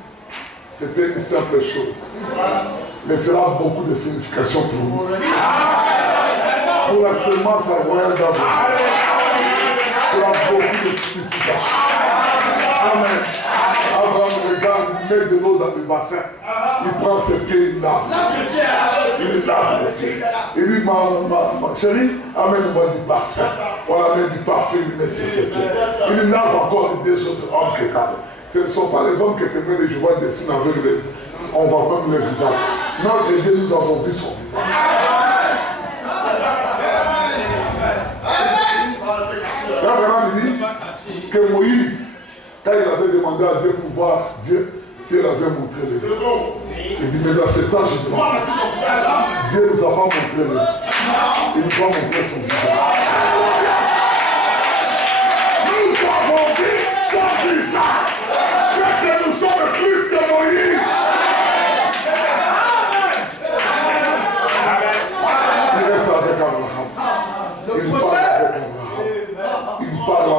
c'était une simple chose. Mais cela a beaucoup de signification pour nous. pour la semence royale d'Abraham. Tu as beaucoup de signification. Amen. Abraham regarde, il met de l'eau dans le bassin. Il prend ses pieds, il lave. Il lave. Il dit, ma chérie, amène-moi du parfum. On amène du parfum, il met sur ses pieds. Il lave encore les deux autres hommes qui étaient. Ce ne sont pas les hommes qui étaient venus, je vois des signes avec les. On va prendre le visage. Notre Dieu, nous avons vu son visage. Abraham dit que Moïse, quand il avait demandé à Dieu pour voir Dieu, Dieu l'avait montré le Dieu. Il dit, mais dans ce temps, je demande. Dieu ne nous a pas montré le Dieu. Il nous a montré son visage. Nous avons vu son visage. C'est que nous sommes plus que Moïse. Il reste avec Abraham. Il parle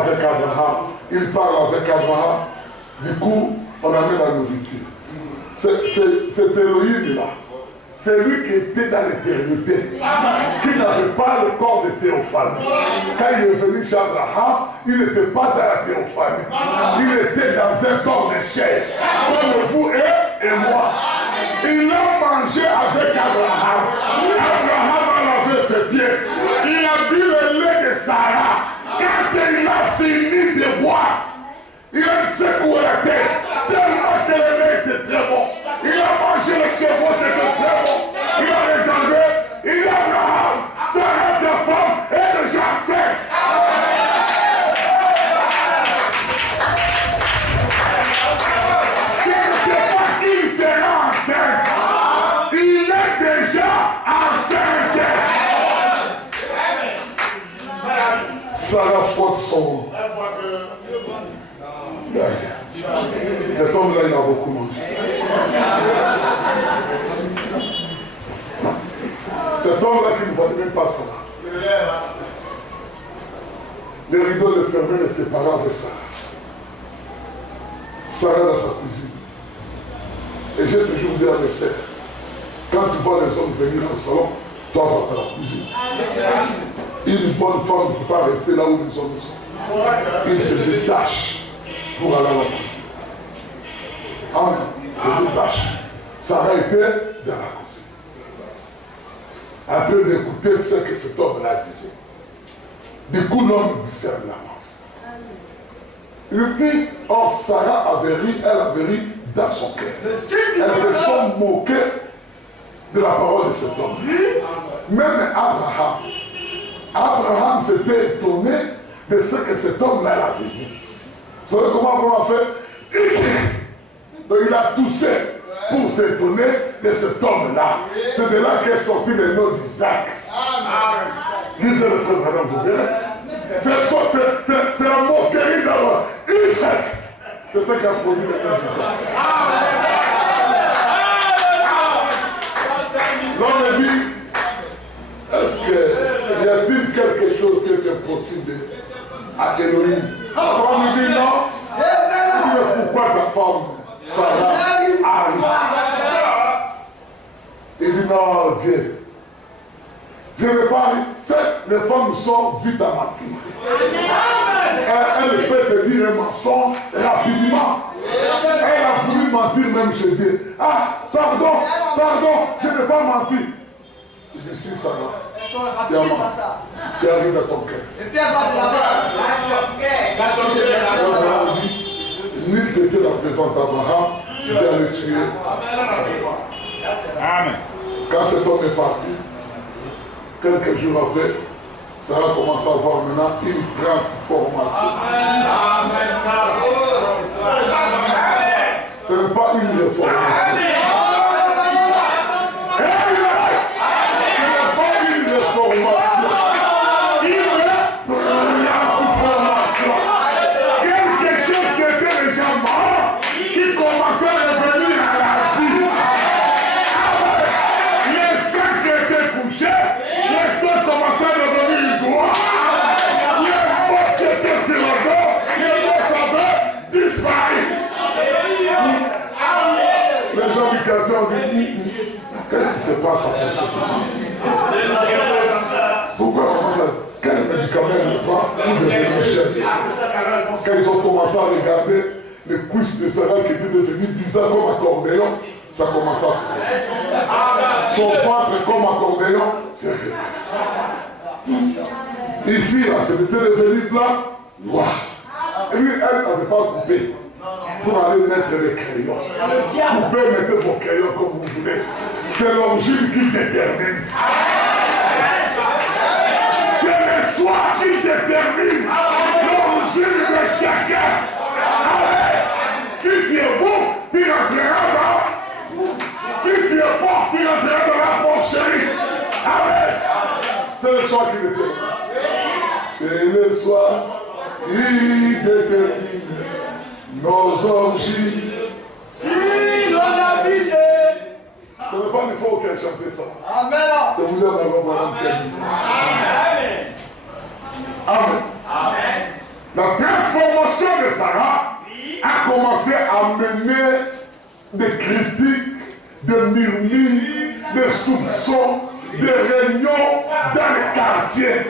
avec Abraham. Il parle avec Abraham. Du coup, on amène la nourriture. Cet Elohim-là, c'est lui qui était dans l'éternité, qui n'avait pas le corps de théophanie. Quand il est venu chez Abraham, il n'était pas dans la théophanie. Il était dans un corps de chair, comme vous et moi. Il a mangé avec Abraham. Abraham a lavé ses pieds. Il a bu le lait de Sarah. Quand il a fini de boire, il a secoué la tête. Tellement que le lait était très bon. Il a mangé le chevaux, c'était très bon. Il a regardé. Il a Abraham. Sarah de femme et déjà enceinte. Ce n'est pas qu'il sera enceinte. Il est déjà enceinte. Sarah frotte son. Cet homme-là, il a beaucoup mangé. Cet homme-là qui ne voit même pas ça. Les rideaux le fermaient, les séparaient avec Sarah. Sarah dans sa cuisine. Et j'ai toujours dit à mes sœurs, quand tu vois les hommes venir au salon, toi va à la cuisine. Une bonne femme ne peut pas rester là où les hommes sont. Il se détache pour aller à la cuisine. Amen. Se détache. Sarah était dans la cuisine. Après d'écouter ce que cet homme-là disait. Du coup, l'homme discerne l'avance. Il dit, oh, Sarah avait ri, elle avait ri dans son cœur. Elles se sont moquées de la parole de cet homme. Même Abraham s'était étonné de ce que cet homme-là avait dit. Vous savez comment Abraham a fait? Donc il a toussé pour s'étonner de cet homme-là. C'est de là qu'est sorti le nom d'Isaac. Lisez le frère Madame Bouguer. C'est la moquerie d'abord. Isaac. C'est ce qui a produit le nom d'Isaac. L'homme dit, est-ce qu'il y a-t-il quelque chose qui est impossible à Elohim? Abraham lui dit non. Mais pourquoi ta femme Sarah arrive? Il dit non, Dieu. Je ne pas. Les femmes sont vite à mentir. Elle peut te dire un mensonge rapidement. Elle a voulu mentir même chez Dieu. Ah, pardon, je n'ai pas menti. Je dis si ça va. Tu as menti. Tu arrives à ton cœur. Et puis elle va de là-bas. Nul n'était la présence d'Abraham, je vais aller tuer. Amen. Quand cet homme est parti, quelques jours après, Sarah commence à avoir maintenant une transformation. Amen. Ce n'est pas une réformation. Ce n'est pas une réformation. Une transformation. Quelque chose qui était déjà mort, qui commençait à revenir à la vie. Les seins qui étaient couchés, les seins commençaient à devenir droits. Les bosses qui étaient sur le dos, les bosses avaient disparu. Les gens du quartier ont dit, qu'est-ce qui se passe en fait? Vous devenez chef. Quand ils ont commencé à regarder les cuisses de Sarah qui étaient devenues bizarres comme accordéon, ça commence à se faire. Son ventre comme accordéon, c'est réglé. Ici, là, c'était devenu blanc, noir. Et lui, elle n'avait pas coupé pour aller mettre les crayons. Vous pouvez mettre vos crayons comme vous voulez. C'est l'origine qui détermine. C'est le choix qui détermine l'origine de chacun. Si tu es bon, tu rentreras dans. Si tu es bon, tu rentreras dans la forcherie. C'est le choix qui détermine. C'est le choix qui détermine nos origines. Si l'on a visé. Ce n'est pas il faut qu'elle chante ça. Amen. C'est vous dire d'abord madame qui a dit ça. Amen. Amen. La transformation de Sarah a commencé à mener des critiques, des murmures, des soupçons, des réunions dans les quartiers.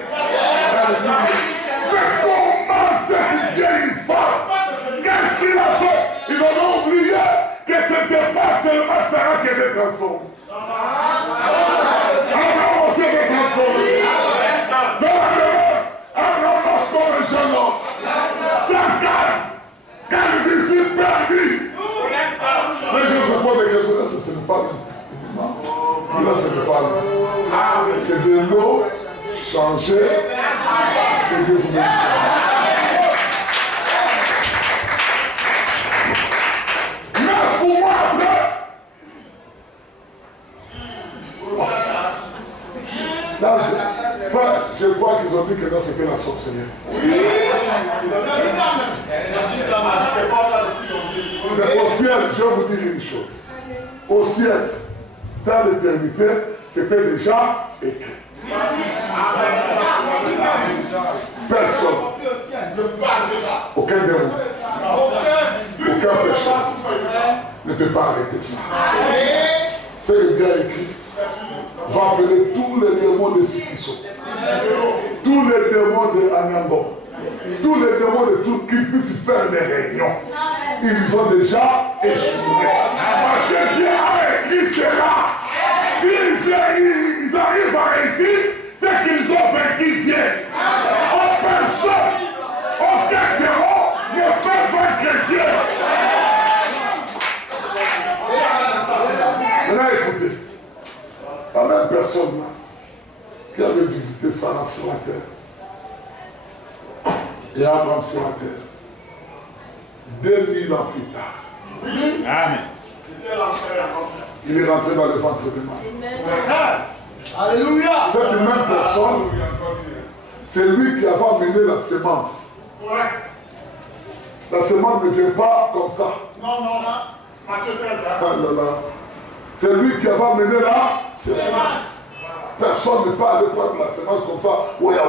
Mais comment cette vieille femme, qu'est-ce qu'il a fait? Ils ont oublié que ce n'était pas seulement Sarah qui était transformée. Abraham aussi était transformé. Dans la demeure, Abraham marche comme un jeune homme. Sans calme, quand il dit si perdu. Mais je ne sais pas de quelle chose, ce n'est pas lui. Là, ce n'est pas lui. C'est de l'eau changée et de l'eau. 9 mois après, là, je crois qu'ils ont dit que non, c'était la sorcellerie. Mais au ciel, je vais vous dire une chose. Au ciel, dans l'éternité, c'était déjà écrit. Personne. Aucun démon. Aucun péché ne peut pas arrêter ça. C'est le gars écrit. Va appeler tous les démons de Sikiso, tous les démons de Anyango, tous les démons de tout qui puissent faire des réunions. Ils ont déjà échoué. Parce que Dieu a écrit cela. S'ils arrivent à réussir, c'est qu'ils ont vaincu Dieu. Personne, aucun démon ne peut vaincre Dieu. Maintenant écoutez. La même personne là, qui avait visité Sarah sur la terre et Abraham sur la terre, 2000 ans plus tard, Amen. il est rentré dans le ventre de Marie. Alléluia. Cette même personne, c'est lui qui avait amené la semence. La semence ne vient pas comme ça. Non, Matthieu 13. Ah là là. C'est lui qui avait amené la semence. Personne ne peut aller prendre la semence comme ça. Oya,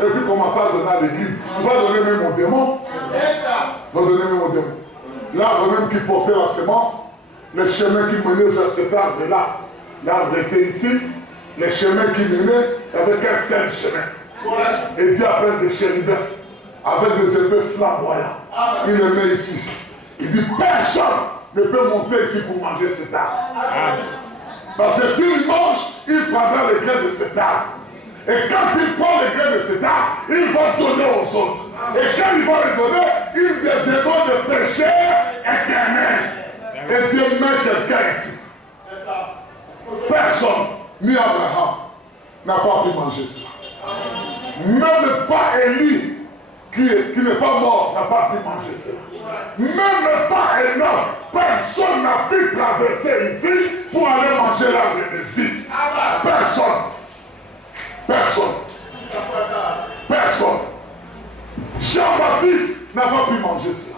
et puis commencer à donner à l'église. Il va donner même au démon. Il va donner même au démon. L'arbre même qui portait la semence, les chemins qui menaient vers cet arbre-là. L'arbre était ici. Les chemins qui menaient avec un seul chemin. Et Dieu appelle des chérubins avec des épées flamboyantes. Il les met ici. Il dit personne ne peut monter ici pour manger cet arbre. Parce que s'il mange, il prendra les grains de cet arbre. Et quand il prend les grains de cet arbre, il va donner aux autres. Et quand il va les donner, il deviendra de péché éternel. Et Dieu met quelqu'un ici. Personne, ni Abraham, n'a pas pu manger ça. Même pas Élie, qui n'est pas mort, n'a pas pu manger ça. Même pas Enoch, personne n'a pu traverser ici pour aller manger l'arbre de vie. Personne. Jean-Baptiste n'a pas pu manger ça.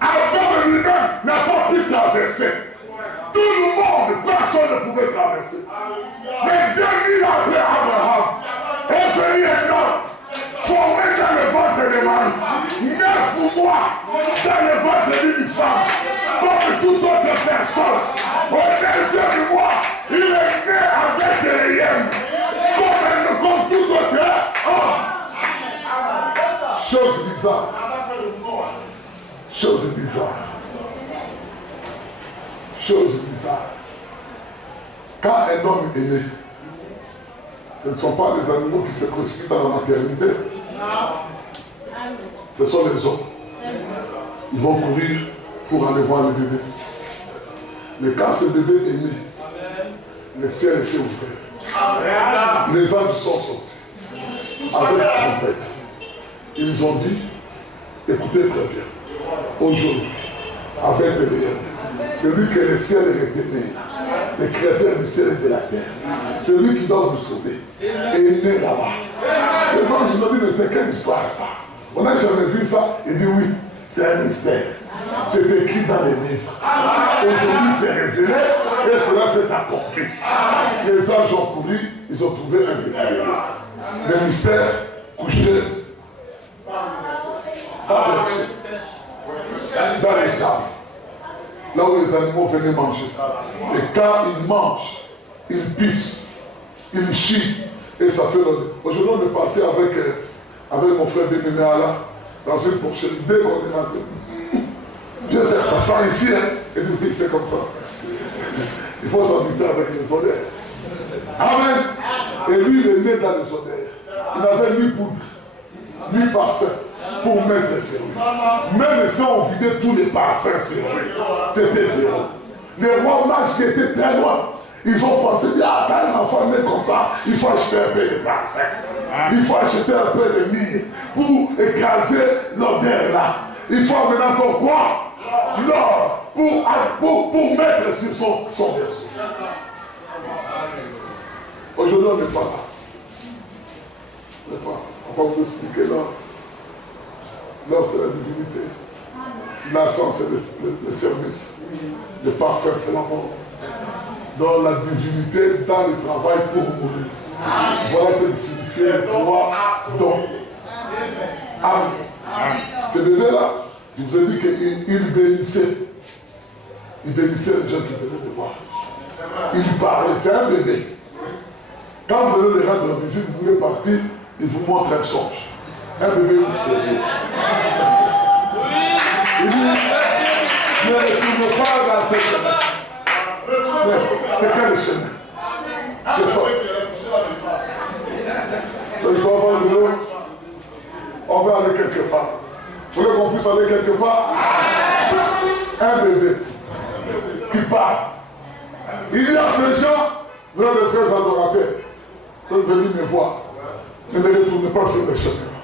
Adam lui-même n'a pas pu traverser. Tout le monde, personne ne pouvait traverser. Mais 2000 après Abraham, est venu Enoch, formé dans le ventre de Marie, 9 mois dans le ventre d'une femme, comme toute autre personne. Au 9e mois, il est né avec les hyènes, comme tout autre homme. bizarre. Chose bizarre. Chose bizarre. Quand un homme est né, ce ne sont pas les animaux qui se précipitent dans la maternité. Ce sont les hommes. Ils vont courir pour aller voir le bébé. Mais quand ce bébé est né, le ciel était ouvert. Les anges sont sortis. Avec trompette. Ils ont dit, écoutez très bien, aujourd'hui, avec le Léon, celui que le ciel est retenu, le créateur du ciel et de la terre, celui qui doit vous sauver, est né là-bas. Les anges nous ont dit, mais c'est quelle histoire ça? On n'a jamais vu ça. Il dit oui, c'est un mystère. C'est écrit dans les livres. Aujourd'hui, c'est révélé et cela s'est accompli. Les anges ont couru, ils ont trouvé un bébé. Le mystère couché dans les sables, là où les animaux venaient manger. Et quand ils mangent, ils pissent, ils chient et ça fait le... Aujourd'hui, on est parti avec mon frère Bénémé Ala dans une porcherie. Dès qu'on est rentré, Dieu fait ça ici, hein? Et nous dit, c'est comme ça. Il faut s'habituer avec les odeurs. Amen. Et lui, il est né dans les odeurs. Il n'avait ni poudre, ni parfum pour mettre sur lui. Même si on vidait tous les parfums sur lui, c'était zéro. Les rois mages qui étaient très loin, ils ont pensé, ah, quand un enfant naît comme ça, il faut acheter un peu de parfum. Il faut acheter un peu de mire pour écraser l'odeur là. Il faut amener encore quoi? L'or pour mettre sur son berceau. Aujourd'hui, on n'est pas là. On n'est pas. On va vous expliquer l'or. L'or, c'est la divinité. L'encens, c'est le service. Le parfum, c'est la mort. Donc la divinité dans le travail pour mourir. Voilà ce qui signifie les trois dons. Amen. Ce bébé-là, je vous ai dit qu'il bénissait. Il bénissait les gens qui venaient de voir. Il parlait, c'est un bébé. Quand vous venez les rendre visite, vous voulez partir, il vous montre un songe. Un bébé mystérieux. Il dit, ne retournez pas dans ce chemin. C'est quel chemin? C'est fort. Donc il faut avoir de l'eau. On va aller quelque part. Vous voulez qu'on puisse aller quelque part? Un bébé qui part. Il y a ces gens, vous êtes les frères adorateurs, peuvent venir me voir. Ne les retournez pas sur les chemins.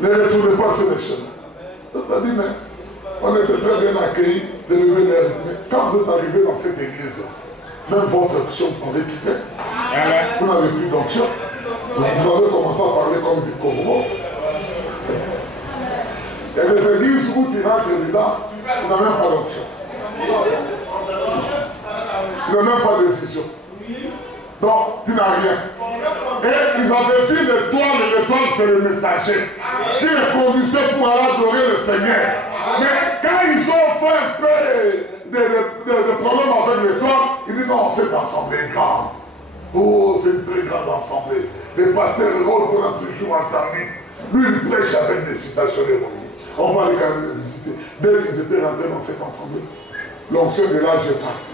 Ne retournez pas sur les chemins. Ça dit, mais on était très bien accueillis de lever les rêves. Mais quand vous êtes arrivé dans cette église, même votre action, vous avez quitté. Vous n'avez plus d'onction. Vous avez commencé à parler comme du Congo. Il y a des églises où tu rentres dedans, tu n'as même pas d'onction. Tu n'as même pas de vision. Donc, tu n'as rien. Et ils avaient vu l'étoile, et l'étoile, c'est le messager qui les conduisait pour aller adorer le Seigneur. Mais quand ils ont fait un peu de problèmes avec l'étoile, ils disent non, cette assemblée est grande. Oh, c'est une très grande assemblée. Le pasteur Rôle qu'on a toujours entendu, lui, il prêche avec des citations héroïques. On va aller quand même le visiter. Dès qu'ils étaient rentrés dans cette assemblée, l'onction de l'âge est partie.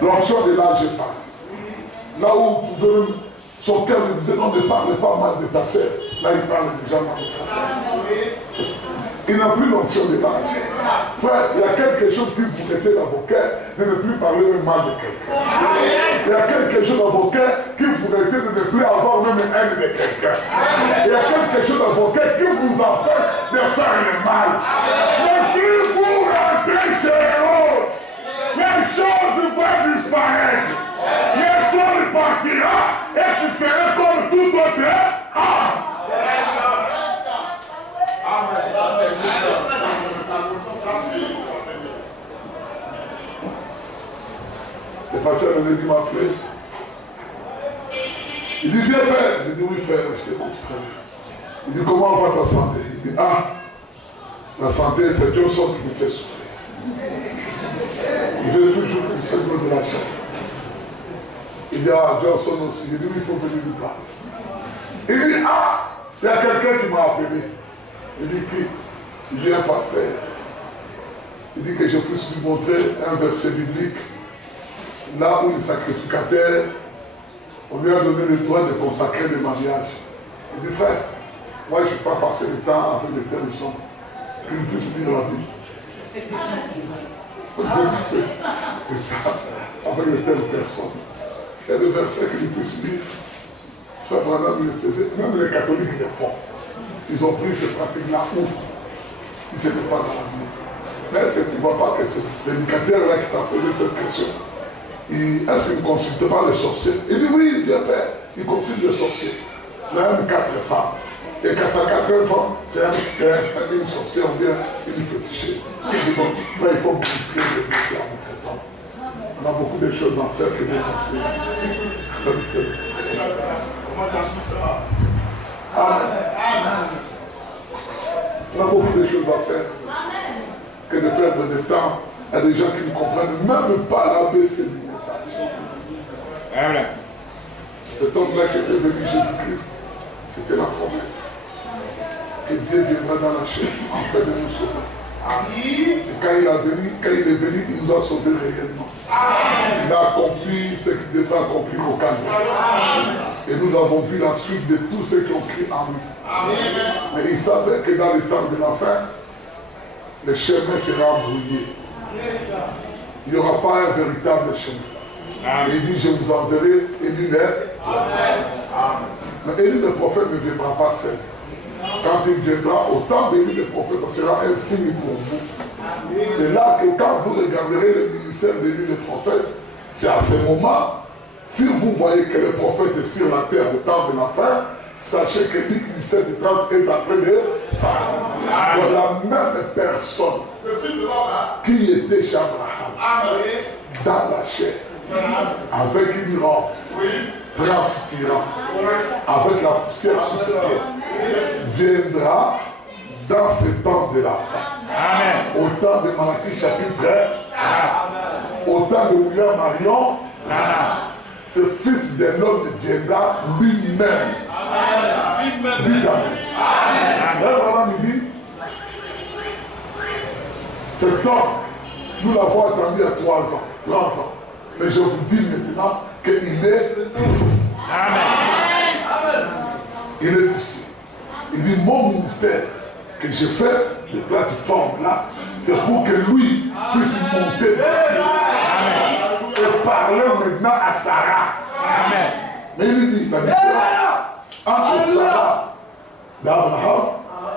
L'onction de l'âge est partie. Là où vous pouvez, son cœur lui disait non, ne parle pas mal de ta sœur. Là, il parle déjà mal de sa sœur. Il n'a plus l'onction de l'âge. Frère, il y a quelque chose qui vous mettez dans vos cœurs de ne plus parler même mal de quelqu'un. Il y a quelque chose dans vos cœurs qui vous mettez de ne plus avoir même une haine de quelqu'un. Il y a quelque chose dans vos cœurs qui vous empêche de faire le mal. Mais si vous rentrez chez l'autre, les choses vont disparaître. L'étoile partira et tu seras comme tout autre. Ah! Le pasteur m'a appelé. Il dit, viens père. Je dis, oui frère, je t'écoute frère. Il dit, comment va ta santé? Il dit, ah, la santé, c'est Johnson qui me fait souffrir. Il veut toujours que je me de la chance. Il dit, ah, Johnson aussi. Il dit, oui, il faut venir lui parler. Il dit, ah, il y a quelqu'un qui m'a appelé. Il dit, qui? Il dit, un pasteur. Il dit que je puisse lui montrer un verset biblique, là où les sacrificateurs, on lui a donné le droit de consacrer le mariage. Il dit, frère, moi je ne vais pas passer le temps avec les tels gens, qu'il puisse lire la Bible. Je vais passer le temps avec les telles personnes. Il y a des versets qu'il puisse lire. Frère Branham le faisait, même les catholiques le font. Ils ont pris ces pratiques-là où ils ne s'étaient pas dans la Bible. Mais tu ne vois pas que c'est l'éducateur là qui t'a posé cette question. Est-ce qu'il ne consulte pas les sorciers? Il dit oui, Dieu Père, il consulte les sorciers. Il y a même 4 femmes. Et quand ça 4 femmes, c'est une sorcière ou bien une fétichée. Il dit bon, là, il faut multiplier les dossiers avec cet homme. On a beaucoup de choses à faire que des conseils. Comment t'as su ça? Amen. On a beaucoup de choses à faire que de perdre du temps à des gens qui ne comprennent même pas l'ABC du message. Amen. Cet homme-là qui était venu Jésus-Christ, c'était la promesse. Que Dieu viendra dans la chair en fait de nous sauver. Et quand il est venu, il nous a sauvés réellement. Il a accompli ce qu'il devait accomplir au Calvaire. Et nous avons vu la suite de tous ceux qui ont crié en lui. Mais il savait que dans les temps de la fin, le chemin sera brouillé. Il n'y aura pas un véritable chemin. Il dit, je vous enverrai Élie le prophète. Mais Élie le prophète ne viendra pas seul. Quand il viendra, au temps d'Élie le prophète, ça sera un signe pour vous. C'est là que quand vous regarderez le ministère d'Élie le prophète, c'est à ce moment, si vous voyez que le prophète est sur la terre au temps de la fin, sachez que Luc 17 et 30 est après de ça. La même personne qui était chez Abraham, dans la chair, avec une robe, transpirant, avec la poussière sous ses pieds, viendra dans ce temps de la fin. Au temps de Malachie chapitre 1, au temps de William Marion, ce fils d'un homme viendra lui-même. Amen. Il dit, cet homme, nous l'avons attendu à 3 ans, 30 ans. Mais je vous dis maintenant qu'il est ici. Amen. Il est ici. Il dit, mon ministère que je fais de plateforme là, c'est pour que lui puisse monter ici. Amen. Et parler maintenant à Sarah. Amen. Mais il dit, la différence entre Sarah d'Abraham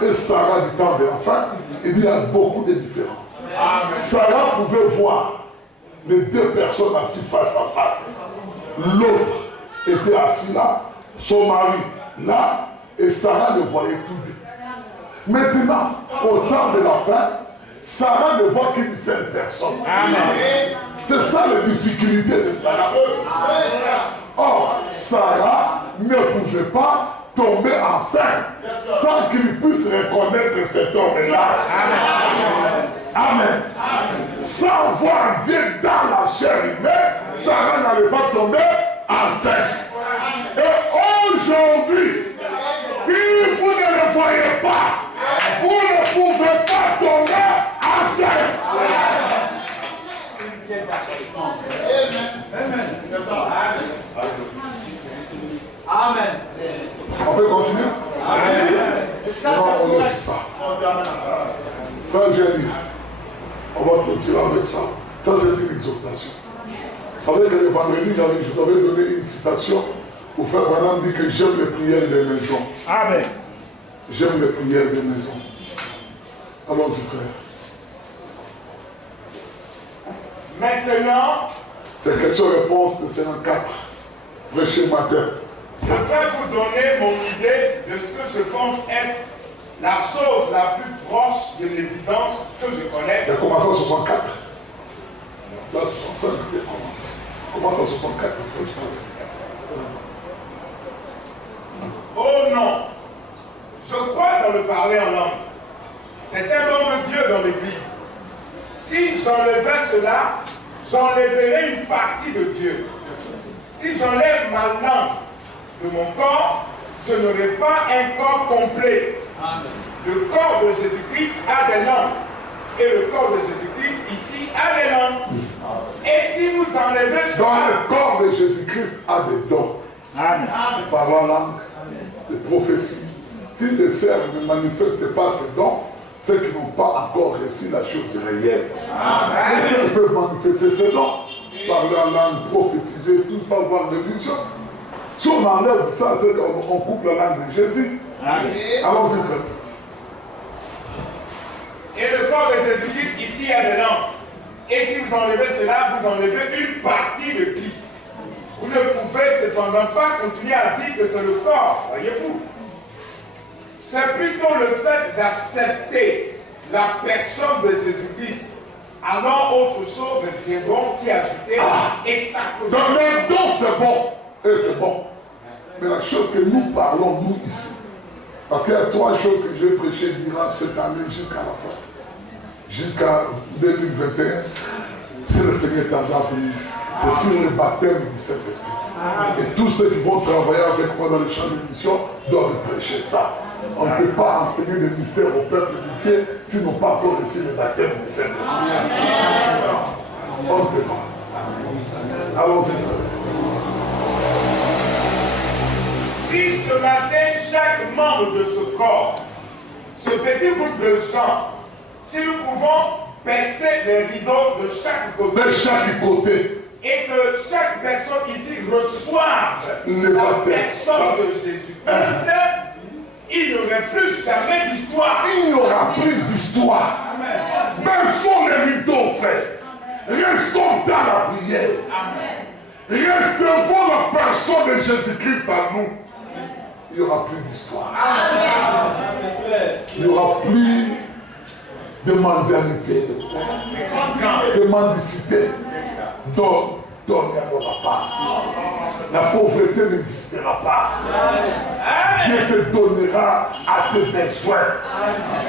et Sarah du temps de la fin, il y a beaucoup de différences. Sarah pouvait voir les 2 personnes assises face à face. L'autre était assis là, son mari là, et Sarah le voyait tous deux. Maintenant, au temps de la fin, Sarah ne voit qu'une seule personne. Amen. C'est ça la difficulté de Sarah. Or, Sarah ne pouvait pas tomber enceinte sans qu'il puisse reconnaître cet homme-là. Amen. Amen. Sans voir Dieu dans la chair humaine, Sarah n'allait pas tomber enceinte. Et aujourd'hui, si vous ne le voyez pas, vous ne pouvez pas tomber enceinte. Amen. On peut continuer? Ça, non, c'est ça. Frère Jenny, on va continuer avec ça. Ça, c'est une exhortation. Vous savez que le vendredi, je vous avais donné une citation où Frère Branham dit que j'aime les prières des maisons. Amen. J'aime les prières des maisons. Allons-y, frère. Maintenant, c'est question-réponse de 54. Prêchez matin. je vais vous donner mon idée de ce que je pense être la chose la plus proche de l'évidence que je connaisse. C'est commencé en 64. Là, 65, 36. Comment en 64? Oh non! Je crois dans le parler en langue. C'est un don de Dieu dans l'Église. Si j'enlevais cela, j'enlèverais une partie de Dieu. Si j'enlève ma langue de mon corps, je n'aurai pas un corps complet. Amen. Le corps de Jésus-Christ a des langues. Et le corps de Jésus-Christ ici a des langues. Et si vous enlevez ce Dans le corps de Jésus-Christ a des dons. Amen. Par la langue, des prophéties. Si les serfs ne manifestent pas ces dons, ceux qui n'ont pas encore reçu la chose réelle. Et ceux qui peuvent manifester ces dons, par la langue, prophétiser, tout ça, voir des visions. Si on enlève ça, c'est qu'on coupe la langue de Jésus. Allons-y, frère. Et le corps de Jésus-Christ ici a des langues. Et si vous enlevez cela, vous enlevez une partie de Christ. Vous ne pouvez cependant pas continuer à dire que c'est le corps, voyez-vous. C'est plutôt le fait d'accepter la personne de Jésus-Christ. Alors autre chose viendront s'y ajouter et s'accoster. Donc le don c'est bon, et c'est bon. Mais la chose que nous parlons, nous ici, parce qu'il y a trois choses que je vais prêcher durant cette année jusqu'à la fin. Jusqu'à 2021, si le Seigneur est en nous, c'est sur le baptême du Saint-Esprit. Et tous ceux qui vont travailler avec moi dans le champ de mission doivent prêcher ça. On ne peut pas enseigner des mystères au peuple de Dieu s'ils n'ont pas encore reçu le baptême du Saint-Esprit. On ne peut pas. Allons-y. Si ce matin, chaque membre de ce corps, ce petit groupe de sang, si nous pouvons percer les rideaux de chaque côté, et que chaque personne ici reçoive la personne de Jésus-Christ, il n'y aurait plus jamais d'histoire. Il n'y aura plus d'histoire. Baissons les rideaux, frère. Restons dans la prière. Recevons la personne de Jésus-Christ à nous. Il n'y aura plus d'histoire. Il n'y aura plus de mondialité, de mendicité. Donc, il n'y aura pas. La pauvreté n'existera pas. Dieu te donnera à tes besoins.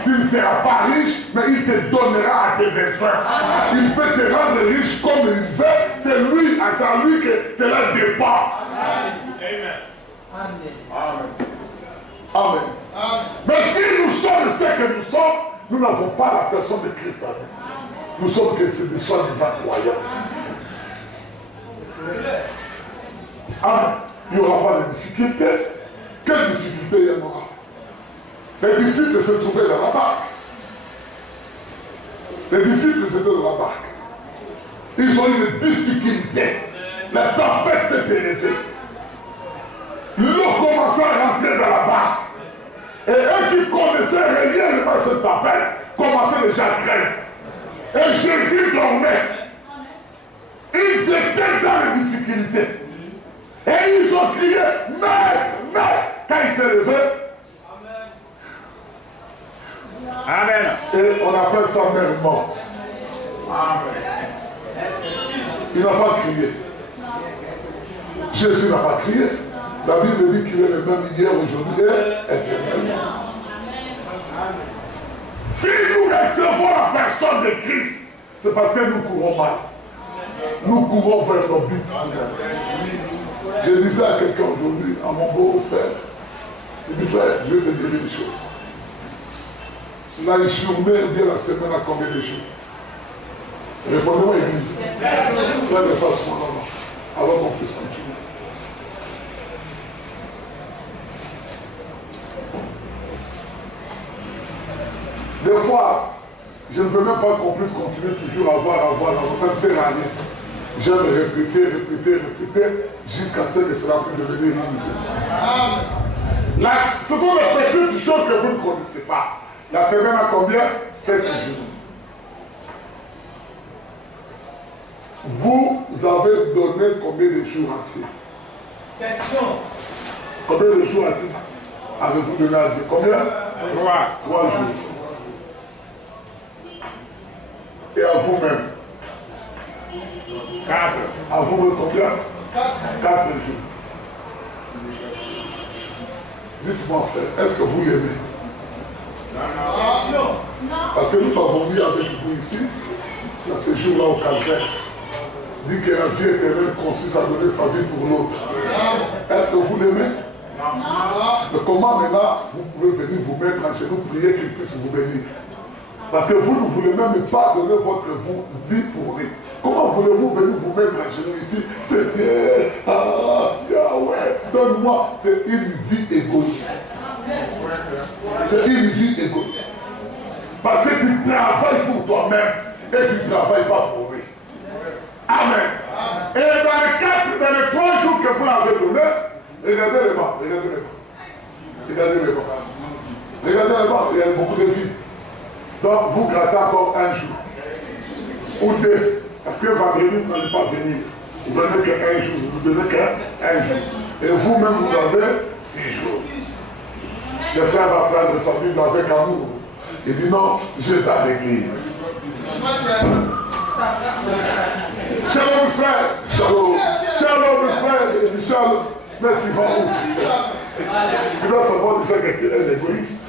Tu ne seras pas riche, mais il te donnera à tes besoins. Il peut te rendre riche comme il veut. C'est lui, à lui que cela dépend. Amen. Mais si nous sommes ce que nous sommes, nous n'avons pas la personne de Christ. Nous sommes que des soi-disant croyants. Amen. Il n'y aura pas de difficultés. Quelle difficulté il y en aura? Les disciples se trouvaient dans la barque. Les disciples étaient dans la barque. Ils ont eu des difficultés. La tempête s'est élevée. L'eau commençait à rentrer dans la barque. Et eux qui connaissaient réellement cette tempête commençaient déjà à craindre. Et Jésus dormait. Ils étaient dans les difficultés. Et ils ont crié, Maître, Maître. Quand il s'est levé, Amen. et on appelle ça mère morte. Il n'a pas crié. Jésus n'a pas crié. La Bible dit qu'il est le même hier, aujourd'hui et éternellement. Si nous recevons la personne de Christ, c'est parce que nous courons mal. Nous courons vers nos buts. Je disais à quelqu'un aujourd'hui, à mon beau-frère, il dit, frère, je vais te dire une chose. La journée ou bien la semaine a combien de jours? Répondez-moi, église. Frère, ne fasse mon nom. Alors qu'on puisse continuer. Des fois, je ne veux même pas qu'on puisse continuer toujours à voir, ça ne sert à rien. J'aime répéter, jusqu'à ce que cela puisse devenir une. Ce sont les petites choses que vous ne connaissez pas. La semaine a combien? 7 jours. Vous avez donné combien de jours entiers? Question. Combien de jours avez-vous donné à Dieu? Combien? 3 jours. Et à vous-même? 4. À vous-même combien? 4 jours. Dites-moi, frère, est-ce que vous l'aimez? Non. Parce que nous avons mis avec vous ici, dans ce jour-là au calvaire. dit que la vie éternelle consiste à donner sa vie pour l'autre. Est-ce que vous l'aimez? Mais comment maintenant vous pouvez venir vous mettre à genoux, prier qu'il puisse vous bénir? Parce que vous ne voulez même pas donner votre vie pour lui. Comment voulez-vous venir vous mettre à genoux ici? Seigneur, Yahweh, donne-moi. C'est une vie égoïste. C'est une vie égoïste. Parce que tu travailles pour toi-même et tu ne travailles pas pour lui. Amen. Et dans les 3 jours que vous l'avez donné, regardez les bas, regardez les bas. Regardez les bas. Regardez les bas, il y a beaucoup de vie. Donc vous grattez encore 1 jour. Ou 2. Parce que vendredi, vous n'allez pas venir. Vous ne donnez qu'un jour, vous ne donnez qu'un jour. Et vous-même, vous avez 6 jours. Le frère va prendre sa Bible avec amour. Il dit non, je vais à l'église. Shalom frère, shalom. Shalom frère, Michel, mais tu vas où? Tu dois savoir déjà que tu es égoïste.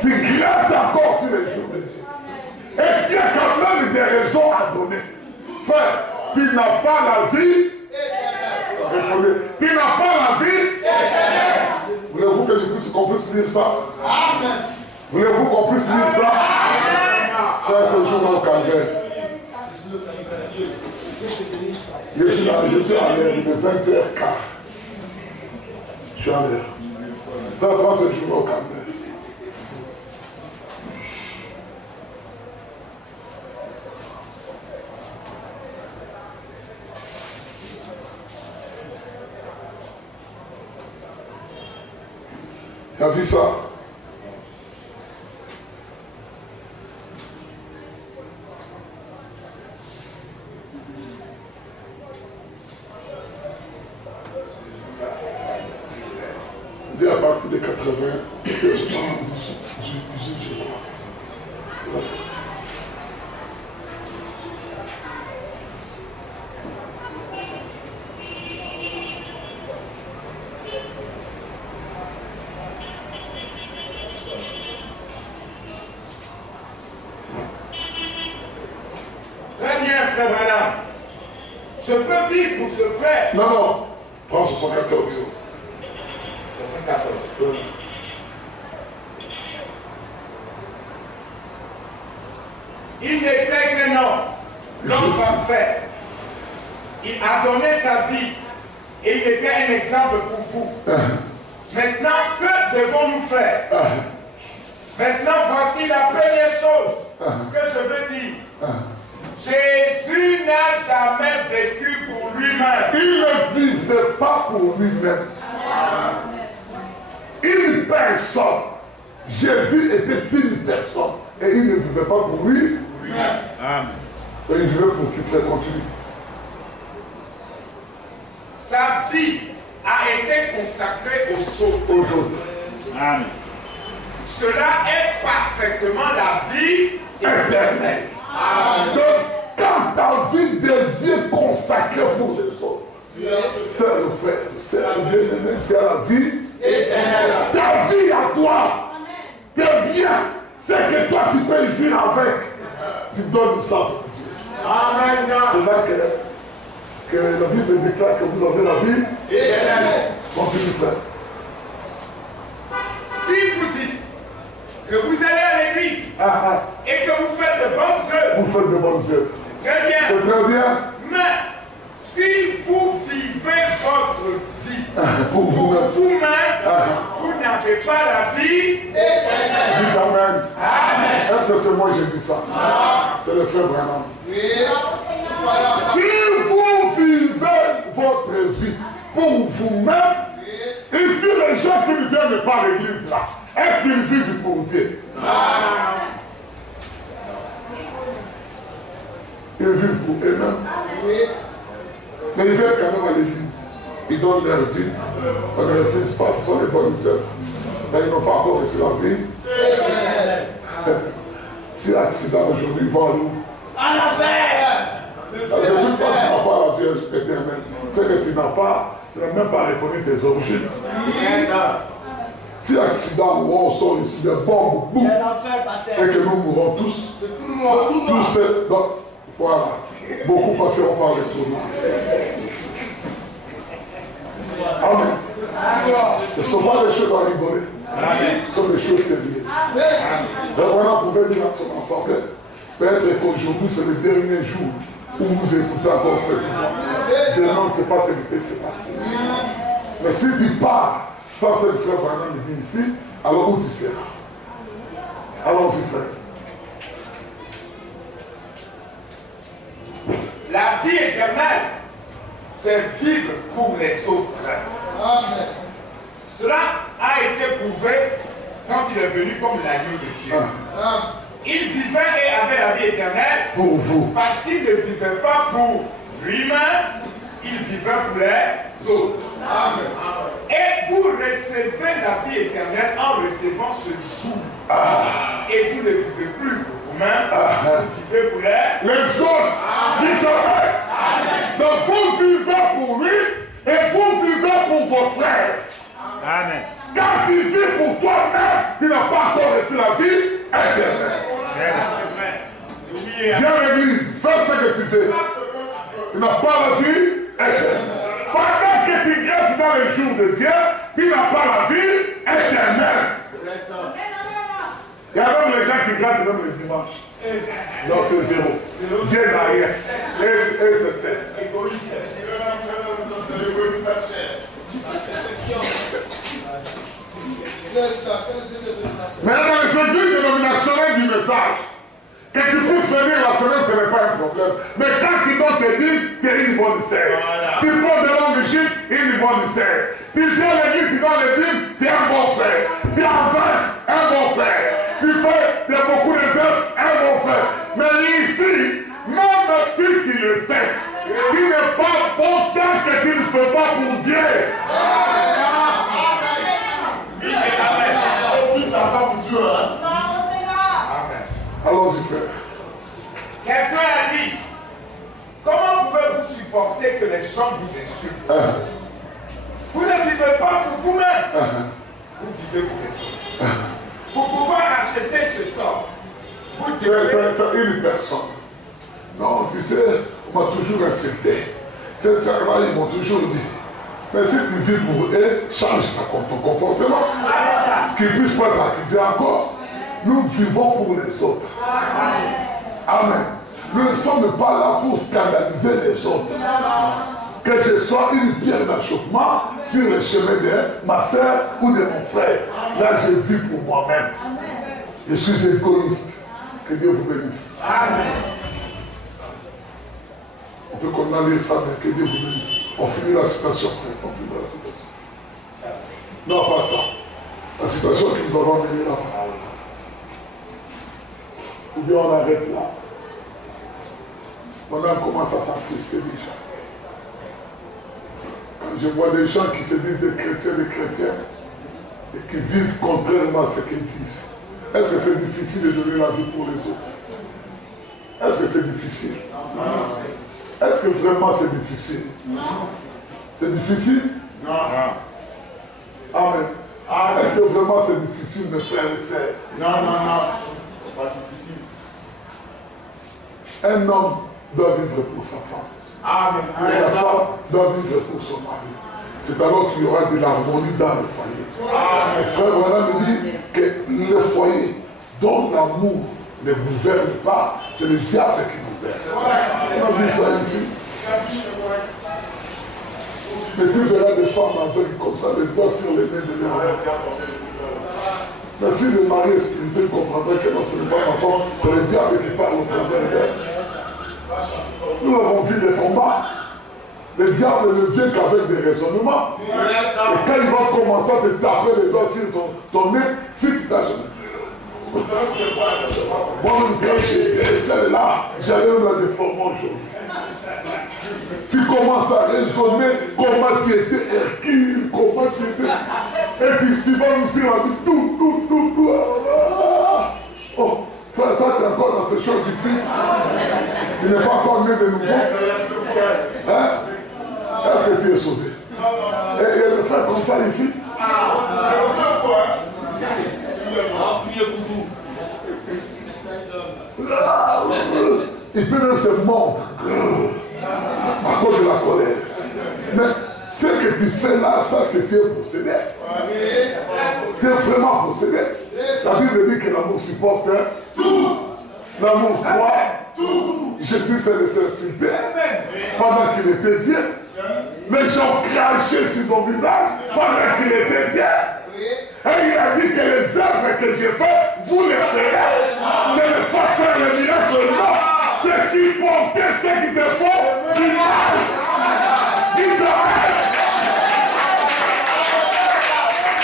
Tu grattes encore sur les jours de Dieu. Et tu as quand même des raisons à donner. Frère, tu n'as pas la vie. Tu n'as pas la vie. Voulez-vous que qu'on puisse lire ça? Amen. Voulez-vous qu'on puisse lire ça? Frère, ce jour au calvaire. Je suis à l'heure de 20h15. Je suis à l'heure. Frère, prends ce jour au calvaire. Tu as vu ça? Dès à partir de 80, je crois. Je peux vivre pour ce frère. Non, non. Prends 74. 74. Il n'était qu'un homme, l'homme parfait. Il a donné sa vie et il était un exemple pour vous. Maintenant, que devons-nous faire? Maintenant, voici la première chose que je veux dire. Jésus n'a jamais vécu pour lui-même. Il ne vivait pas pour lui-même. Une personne. Jésus était une personne. Et il ne vivait pas pour lui. Amen. Et il vivait pour qu'il continue. Sa vie a été consacrée aux autres. Amen. Cela est parfaitement la vie éternelle. Donc, quand ta vie devient consacrée pour les autres, c'est le frère, c'est le bien-aimé, c'est la vie éternelle. Ta vie à toi, tes biens, c'est que toi tu peux y vivre avec. Tu donnes ça pour Dieu. Amen. C'est là que la Bible déclare que vous avez la vie éternelle. Continue, frère. Si vous dites que vous allez à l'église et que vous faites de bonnes œuvres, vous faites de bonnes œuvres. C'est très bien. C'est très bien. Mais si vous vivez votre vie pour vous-même, vous n'avez pas la vie éternelle. Amen. Amen. C'est moi qui dis ça. C'est le frère Branham. Si vous vivez votre vie pour vous-même, ici les gens qui ne viennent pas à l'église là, est-ce qu'ils vivent pour Dieu? Ils vivent pour eux-mêmes. Mais ils viennent quand même à l'église. Ils donnent leur vie. Quand les fils passent, ce sont les bonnes œuvres. Mais ils n'ont pas encore reçu la vie. Si l'accident aujourd'hui, ils vont à nous. En enfer! C'est pas que tu n'as pas la vie éternelle. C'est que tu n'as même pas reconnu tes origines. Si l'accident où on sort ici de bombes, boum, et que nous mourrons tous, donc voilà. beaucoup passeront par le tournant. Amen. Ce ne sont pas des choses à rigoler. Ce sont des choses sérieuses. Vraiment, vous pouvez dire à son ensemble, peut-être qu'aujourd'hui c'est le dernier jour où vous écoutez encore cette voix. Demain, on ne sait pas ce qui peut se passer. Mais si tu pars sans cette frère Branham dit ici, alors où tu seras? Allons-y, frère. La vie éternelle, c'est vivre pour les autres. Amen. Cela a été prouvé quand il est venu comme l'agneau de Dieu. Amen. Il vivait et avait la vie éternelle Pour vous. parce qu'il ne vivait pas pour lui-même, il vivait pour les autres. Amen. Et vous recevez la vie éternelle en recevant ce jour. Et vous ne vivez plus pour vous-même, vous vivez pour Les autres, dites correct. Donc vous vivez pour lui et vous vivez pour vos frères. Amen. Quand tu vis pour toi-même, tu n'as pas encore reçu la vie éternelle. C'est vrai. Oubliez. Viens à l'église, fais ce que tu fais. Tu n'as pas la vie éternelle. Pendant que tu restes dans les jours de Dieu, tu n'as pas la vie éternelle. Il y a même les gens qui gardent même les dimanches. Donc c'est zéro. Dieu n'a rien. Et c'est 7. Mais dans les églises dénominationnelles du message, que tu puisses venir la semaine, ce n'est pas un problème. Mais quand tu dois te dire, tu es une bonne sœur. Tu prends de langue chic, une bonne sœur. Tu viens à l'église, tu donnes les Bibles, tu es un bon frère. Tu enverses, un bon frère. Tu fais, il y a beaucoup de œuvres, un bon frère. Mais ici, même si tu le fais, tu n'es pas bon tant que tu ne fais pas pour Dieu. Allons-y, frère. Quelqu'un a dit, comment pouvez-vous supporter que les gens vous insultent? Vous ne vivez pas pour vous-même. Vous vivez pour les autres. Pour pouvoir acheter ce corps, vous devez... C'est une personne. Non, tu sais, on m'a toujours insulté. Ces servants, ils m'ont toujours dit, mais si tu vis pour eux, change ton comportement. Qu'ils ne puissent pas t'accuser encore. Nous vivons pour les autres. Amen. Nous ne sommes pas là pour scandaliser les autres. Que je sois une pierre d'achoppement sur le chemin de ma soeur ou de mon frère. Là, je vis pour moi-même. Je suis égoïste. Que Dieu vous bénisse. Amen. On peut qu'on a lire ça, mais que Dieu vous bénisse. On finit la citation. On finit la citation. Non, pas ça. La citation que nous avons menée là-bas. Ou bien on arrête là. Maintenant, on commence à s'entrister déjà. Quand je vois des gens qui se disent des chrétiens, et qui vivent contrairement à ce qu'ils disent, est-ce que c'est difficile de donner la vie pour les autres? Est-ce que c'est difficile? Est-ce que vraiment c'est difficile? C'est difficile? Non. Amen. Est-ce que vraiment c'est difficile, mes frères et sœurs? Non. Pas difficile. Un homme doit vivre pour sa femme. Amen. Et la femme doit vivre pour son mari. C'est alors qu'il y aura de l'harmonie dans le foyer. Amen. Frère Branham me dit que le foyer dont l'amour ne gouverne pas, c'est le diable qui gouverne. On a vu ça ici. Et tu verras des femmes avec comme ça, les doigts sur les mains de leur mère. Mais si le mari est spirituel, comprendrait que non, ce n'est pas ma femme, c'est le diable qui parle au travers d'elle. Nous avons vu des combats. Le diable ne vient qu'avec des raisonnements. Et quand il va commencer à te taper les doigts sur ton nez, si tu tâches. Moi, quand j'étais celle-là, j'allais la déformer aujourd'hui. Tu commences à raisonner comment tu étais Hercule, comment tu étais. Et tu vas nous dire tout. Oh, toi, tu es encore dans ces choses ici. Il n'est pas encore né de nouveau. Hein? Est-ce que tu es sauvé? Et le faire comme ça ici? Il peut même se mordre. à cause de la colère. Mais ce que tu fais là, sache que tu es possédé. Tu es vraiment possédé. La Bible dit que l'amour supporte tout. L'amour croit tout. Jésus s'est laissé insulter pendant qu'il était Dieu. Les gens crachaient sur son visage pendant qu'il était Dieu. Et il a dit que les œuvres que j'ai faites, vous les ferez. Ce n'est pas faire le miracle, non. C'est supporter ce qui te font du mal.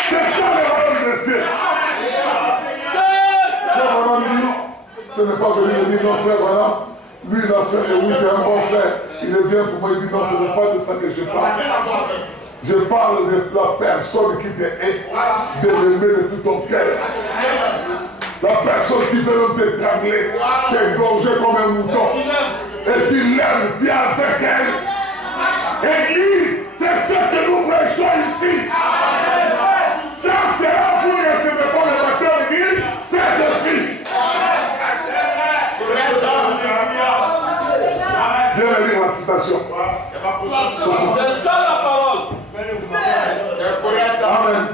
C'est ça le royaume de Dieu. Ce n'est pas venu me dire non frère, voilà. Lui il a fait, et oui c'est un bon frère. Il est bien pour moi, il dit non, ce n'est pas de ça que je parle. Je parle de la personne qui te hait, de l'aimer de tout ton cœur. La personne qui veut t'étrangler, t'égorger comme un mouton. Et tu l'aimes, tu es avec elle. Église, c'est ce que nous prêchons ici. Ça, c'est là où vous ne recevez pas le baptême d'huile, c'est l'esprit. Viens lire la citation. C'est ça la parole. Amen.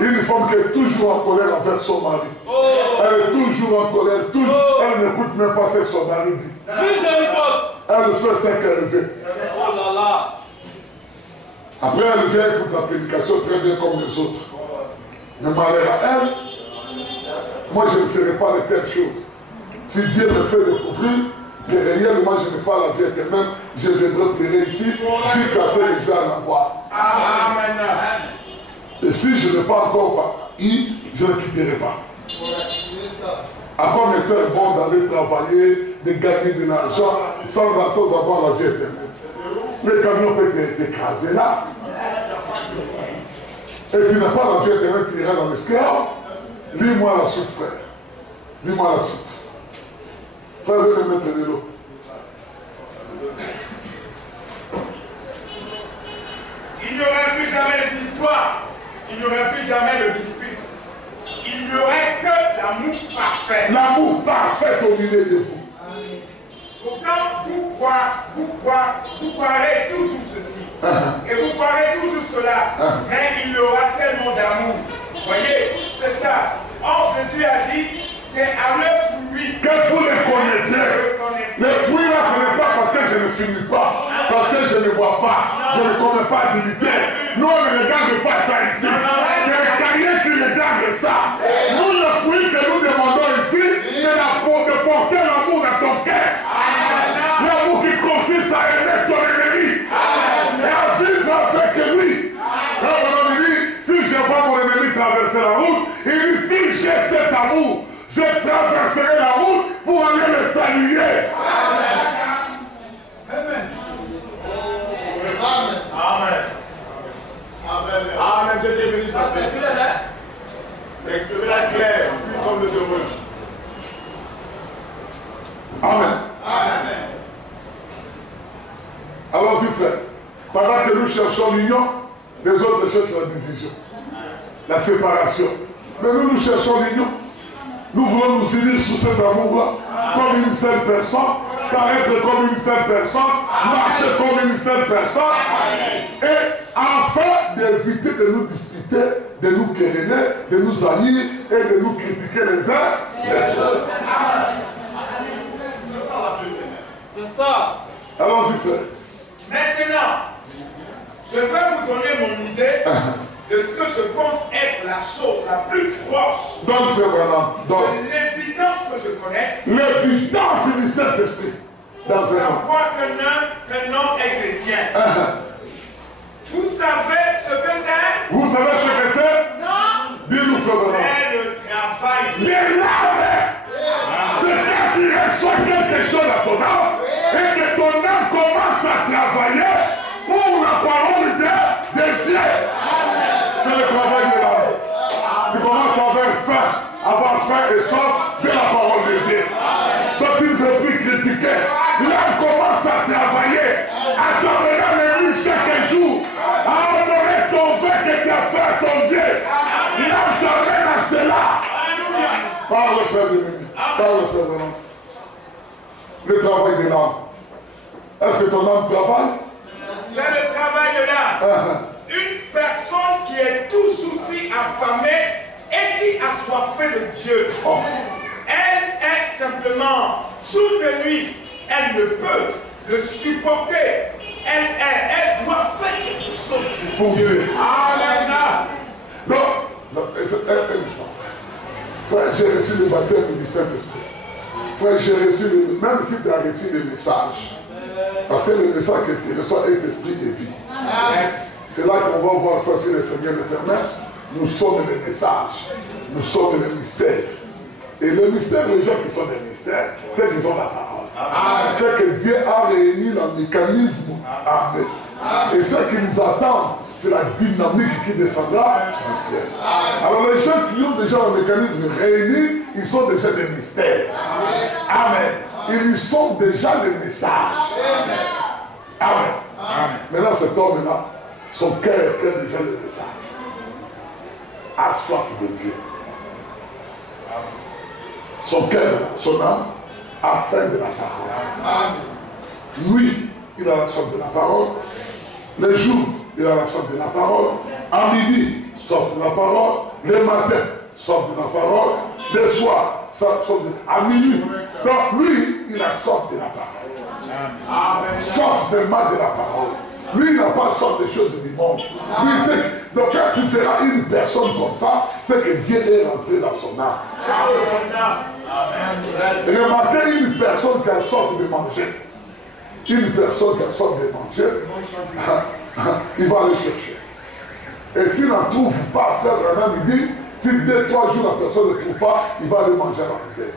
Une femme qui est toujours en colère envers son mari. Elle est toujours en colère, toujours. Elle n'écoute même pas ce que son mari dit. Elle fait ce qu'elle veut. Oh là là. Après, elle vient écouter la prédication très bien comme les autres. Mais malheur à elle, moi je ne ferai pas de telles choses. Si Dieu me fait découvrir que réellement je n'ai pas la vie éternelle, je viendrai pleurer ici jusqu'à ce que je vais en avoir. Amen. Et si je n'ai pas encore pas, je ne quitterai pas. À quoi me sert bon d'aller travailler, de gagner de l'argent sans avoir la vie éternelle? Le camion peut t'écraser là. Et tu n'as pas la vie éternelle qui ira dans l'esclave. Lis-moi la suite, frère. Lis-moi la suite. Frère, je vais mettre de l'eau. Il n'y aurait plus jamais d'histoire. Il n'y aurait plus jamais de dispute. Il n'y aurait que l'amour parfait. L'amour parfait au milieu de vous. Pourtant, vous croirez toujours ceci. Et vous croirez toujours cela. Mais il y aura tellement d'amour. Vous voyez, c'est ça. Or, Jésus a dit, c'est à leurs fruits que vous les connaîtrez. Les fruits là, ce n'est pas parce que je ne finis pas, parce que je ne vois pas, je ne connais pas d'unité. Nous, on ne regarde pas ça ici. C'est le carrière qui regarde ça. Nous, le fruit que nous demandons ici, c'est de porter l'amour dans ton cœur. L'amour qui consiste à aimer ton ennemi et à vivre avec lui. Alors, on dit, si je vois mon ennemi traverser la route, il dit, si j'ai cet amour, je traverserai la route pour aller le saluer. Amen. Amen. Amen. Dieu te bénisse. C'est clair, hein? C'est clair, plus comme le de rouge. Amen. Amen. Allons-y, frère. Pendant que nous cherchons l'union, les autres cherchent la division, la séparation. Mais nous cherchons l'union. Nous voulons nous unir sous cet amour-là, comme une seule personne, paraître comme une seule personne, marcher comme une seule personne, et afin d'éviter de nous disputer, de nous quereller, de nous haïr et de nous critiquer les uns les autres. C'est ça. Allons-y, frère. Maintenant, je vais vous donner mon idée de ce que je pense être la chose la plus proche Donc, frère Branham, de l'évidence que je connaisse. L'évidence du Saint-Esprit. Pour savoir qu'un homme est chrétien. Vous savez ce que c'est? Vous savez ce que c'est? Non. Dis-nous, frère Branham. C'est le travail. Les larmes. C'est quand tu reçois quelque chose à ton âme et que ton âme commence à travailler pour la parole de Dieu. C'est le travail de l'âme. Tu commences à avoir faim et soif de la parole de Dieu. Donc tu ne veux plus critiquer. L'âme commence à travailler, à t'emmener l'ennemi chaque jour, à honorer ton vœu que tu as fait à ton Dieu. L'âme t'emmène à cela. Parle, frère de l'ennemi. Parle, frère de l'âme. Le travail de l'âme. Est-ce que ton âme travaille? C'est le travail de l'âme. Une personne qui est toujours si affamée et si assoiffée de Dieu, elle est simplement, jour et nuit, elle ne peut le supporter. Elle doit faire quelque chose pour Dieu. Alléluia. Non, frère, j'ai reçu le baptême du Saint-Esprit. Frère, j'ai reçu, même si tu as reçu le message, parce que le message que tu reçois est esprit de vie. C'est là qu'on va voir ça si le Seigneur le permet. Nous sommes le message, nous sommes le mystère. Et le mystère, les gens qui sont des mystères, c'est qu'ils ont la parole. C'est que Dieu a réuni le mécanisme. Amen. Et ce qui nous attend, c'est la dynamique qui descendra du ciel. Alors les gens qui ont déjà le mécanisme réuni, ils sont déjà des mystères. Amen. Ils sont déjà le message. Amen. Maintenant cet homme-là, son cœur est déjà le message. A soif de Dieu. Son cœur, son âme, a faim de la parole. Lui, il a la soif de la parole. Les jours, il a la soif de la parole. À midi, soif de la parole. Le matin, soif de la parole. Le soir, soif de... à minuit. Donc lui, il a soif de la parole. Soif seulement de la parole. Lui, il n'a pas soif des choses du monde. Lui, il sait que, donc quand tu feras une personne comme ça, c'est que Dieu est rentré dans son âme. Remarquez une personne qui a soif de manger. Une personne qui a soif de manger, il va aller chercher. Et s'il n'en trouve pas à faire un midi, si 2-3 jours la personne ne trouve pas, il va aller manger à la poubelle.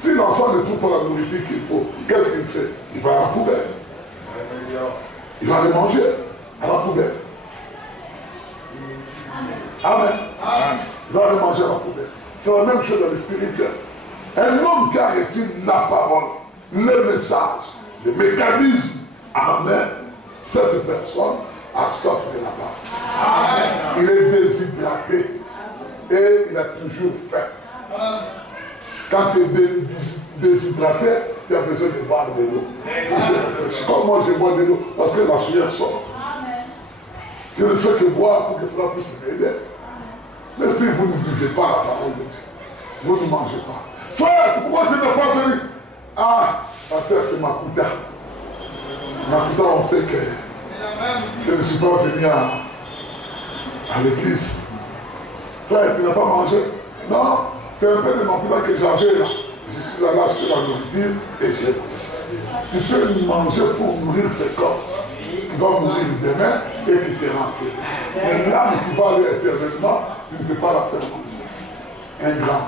Si l'enfant ne trouve pas la nourriture qu'il faut, qu'est-ce qu'il fait? Il va à la poubelle. Il va aller manger à la poubelle. Amen. Il va aller manger à la poubelle. C'est la même chose dans le spirituel. Un homme qui a reçu la parole, le message, le mécanisme, amen, cette personne a soif de la parole. Il est déshydraté et il a toujours faim. Quand tu es déshydraté, tu as besoin de boire de l'eau. Comment je bois de l'eau? Parce que la sueur sort. Je ne fais que boire pour que cela puisse m'aider. Mais si vous ne buvez pas la parole de Dieu, vous ne mangez pas. Frère, pourquoi tu n'es pas venu? Ah, ma soeur, c'est Makuta. Makuta, on fait que je ne suis pas venu à l'église. Frère, tu n'as pas mangé? Non, c'est un peu de Makuta que j'avais là. Je suis allé acheter la nourriture et j'ai mangé. Tu peux manger pour nourrir ce corps. Qui va mourir demain et qui sera rentré. Mais l'âme qui va aller éternellement, tu ne peux pas la faire manger. Un grand.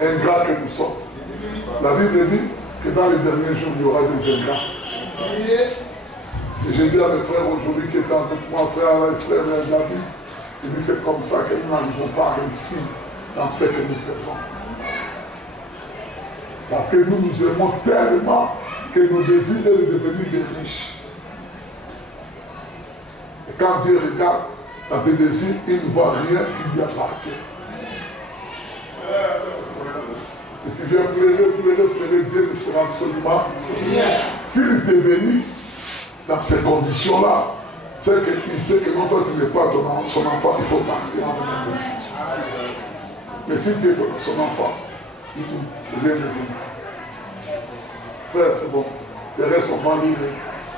Ingrats que nous sommes. La Bible dit que dans les derniers jours, il y aura des ingrats. Et j'ai dit à mes frères aujourd'hui qui étaient avec moi, frère David, il dit c'est comme ça que nous n'arrivons pas à réussir dans ce que nous faisons. Parce que nous nous aimons tellement que nos désirs est de devenir des riches. Et quand Dieu regarde dans tes désirs, il ne voit rien qui lui appartient. Et tu viens pleurer, Dieu ne fera absolument rien. S'il te bénit dans ces conditions-là, c'est qu'il sait que non, toi tu n'es pas son enfant, il faut partir. Mais si tu es son enfant, il faut rien de venir. Frère, c'est bon. Les restes sont pas livrés.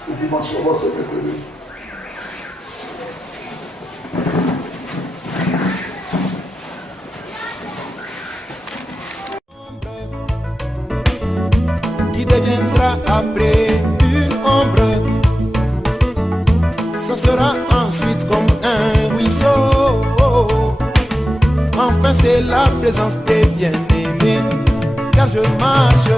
Le dimanche, on va se mettre les deux. Qui deviendra après une ombre, ça sera ensuite comme un ruisseau. Enfin c'est la présence des bien-aimés, car je marche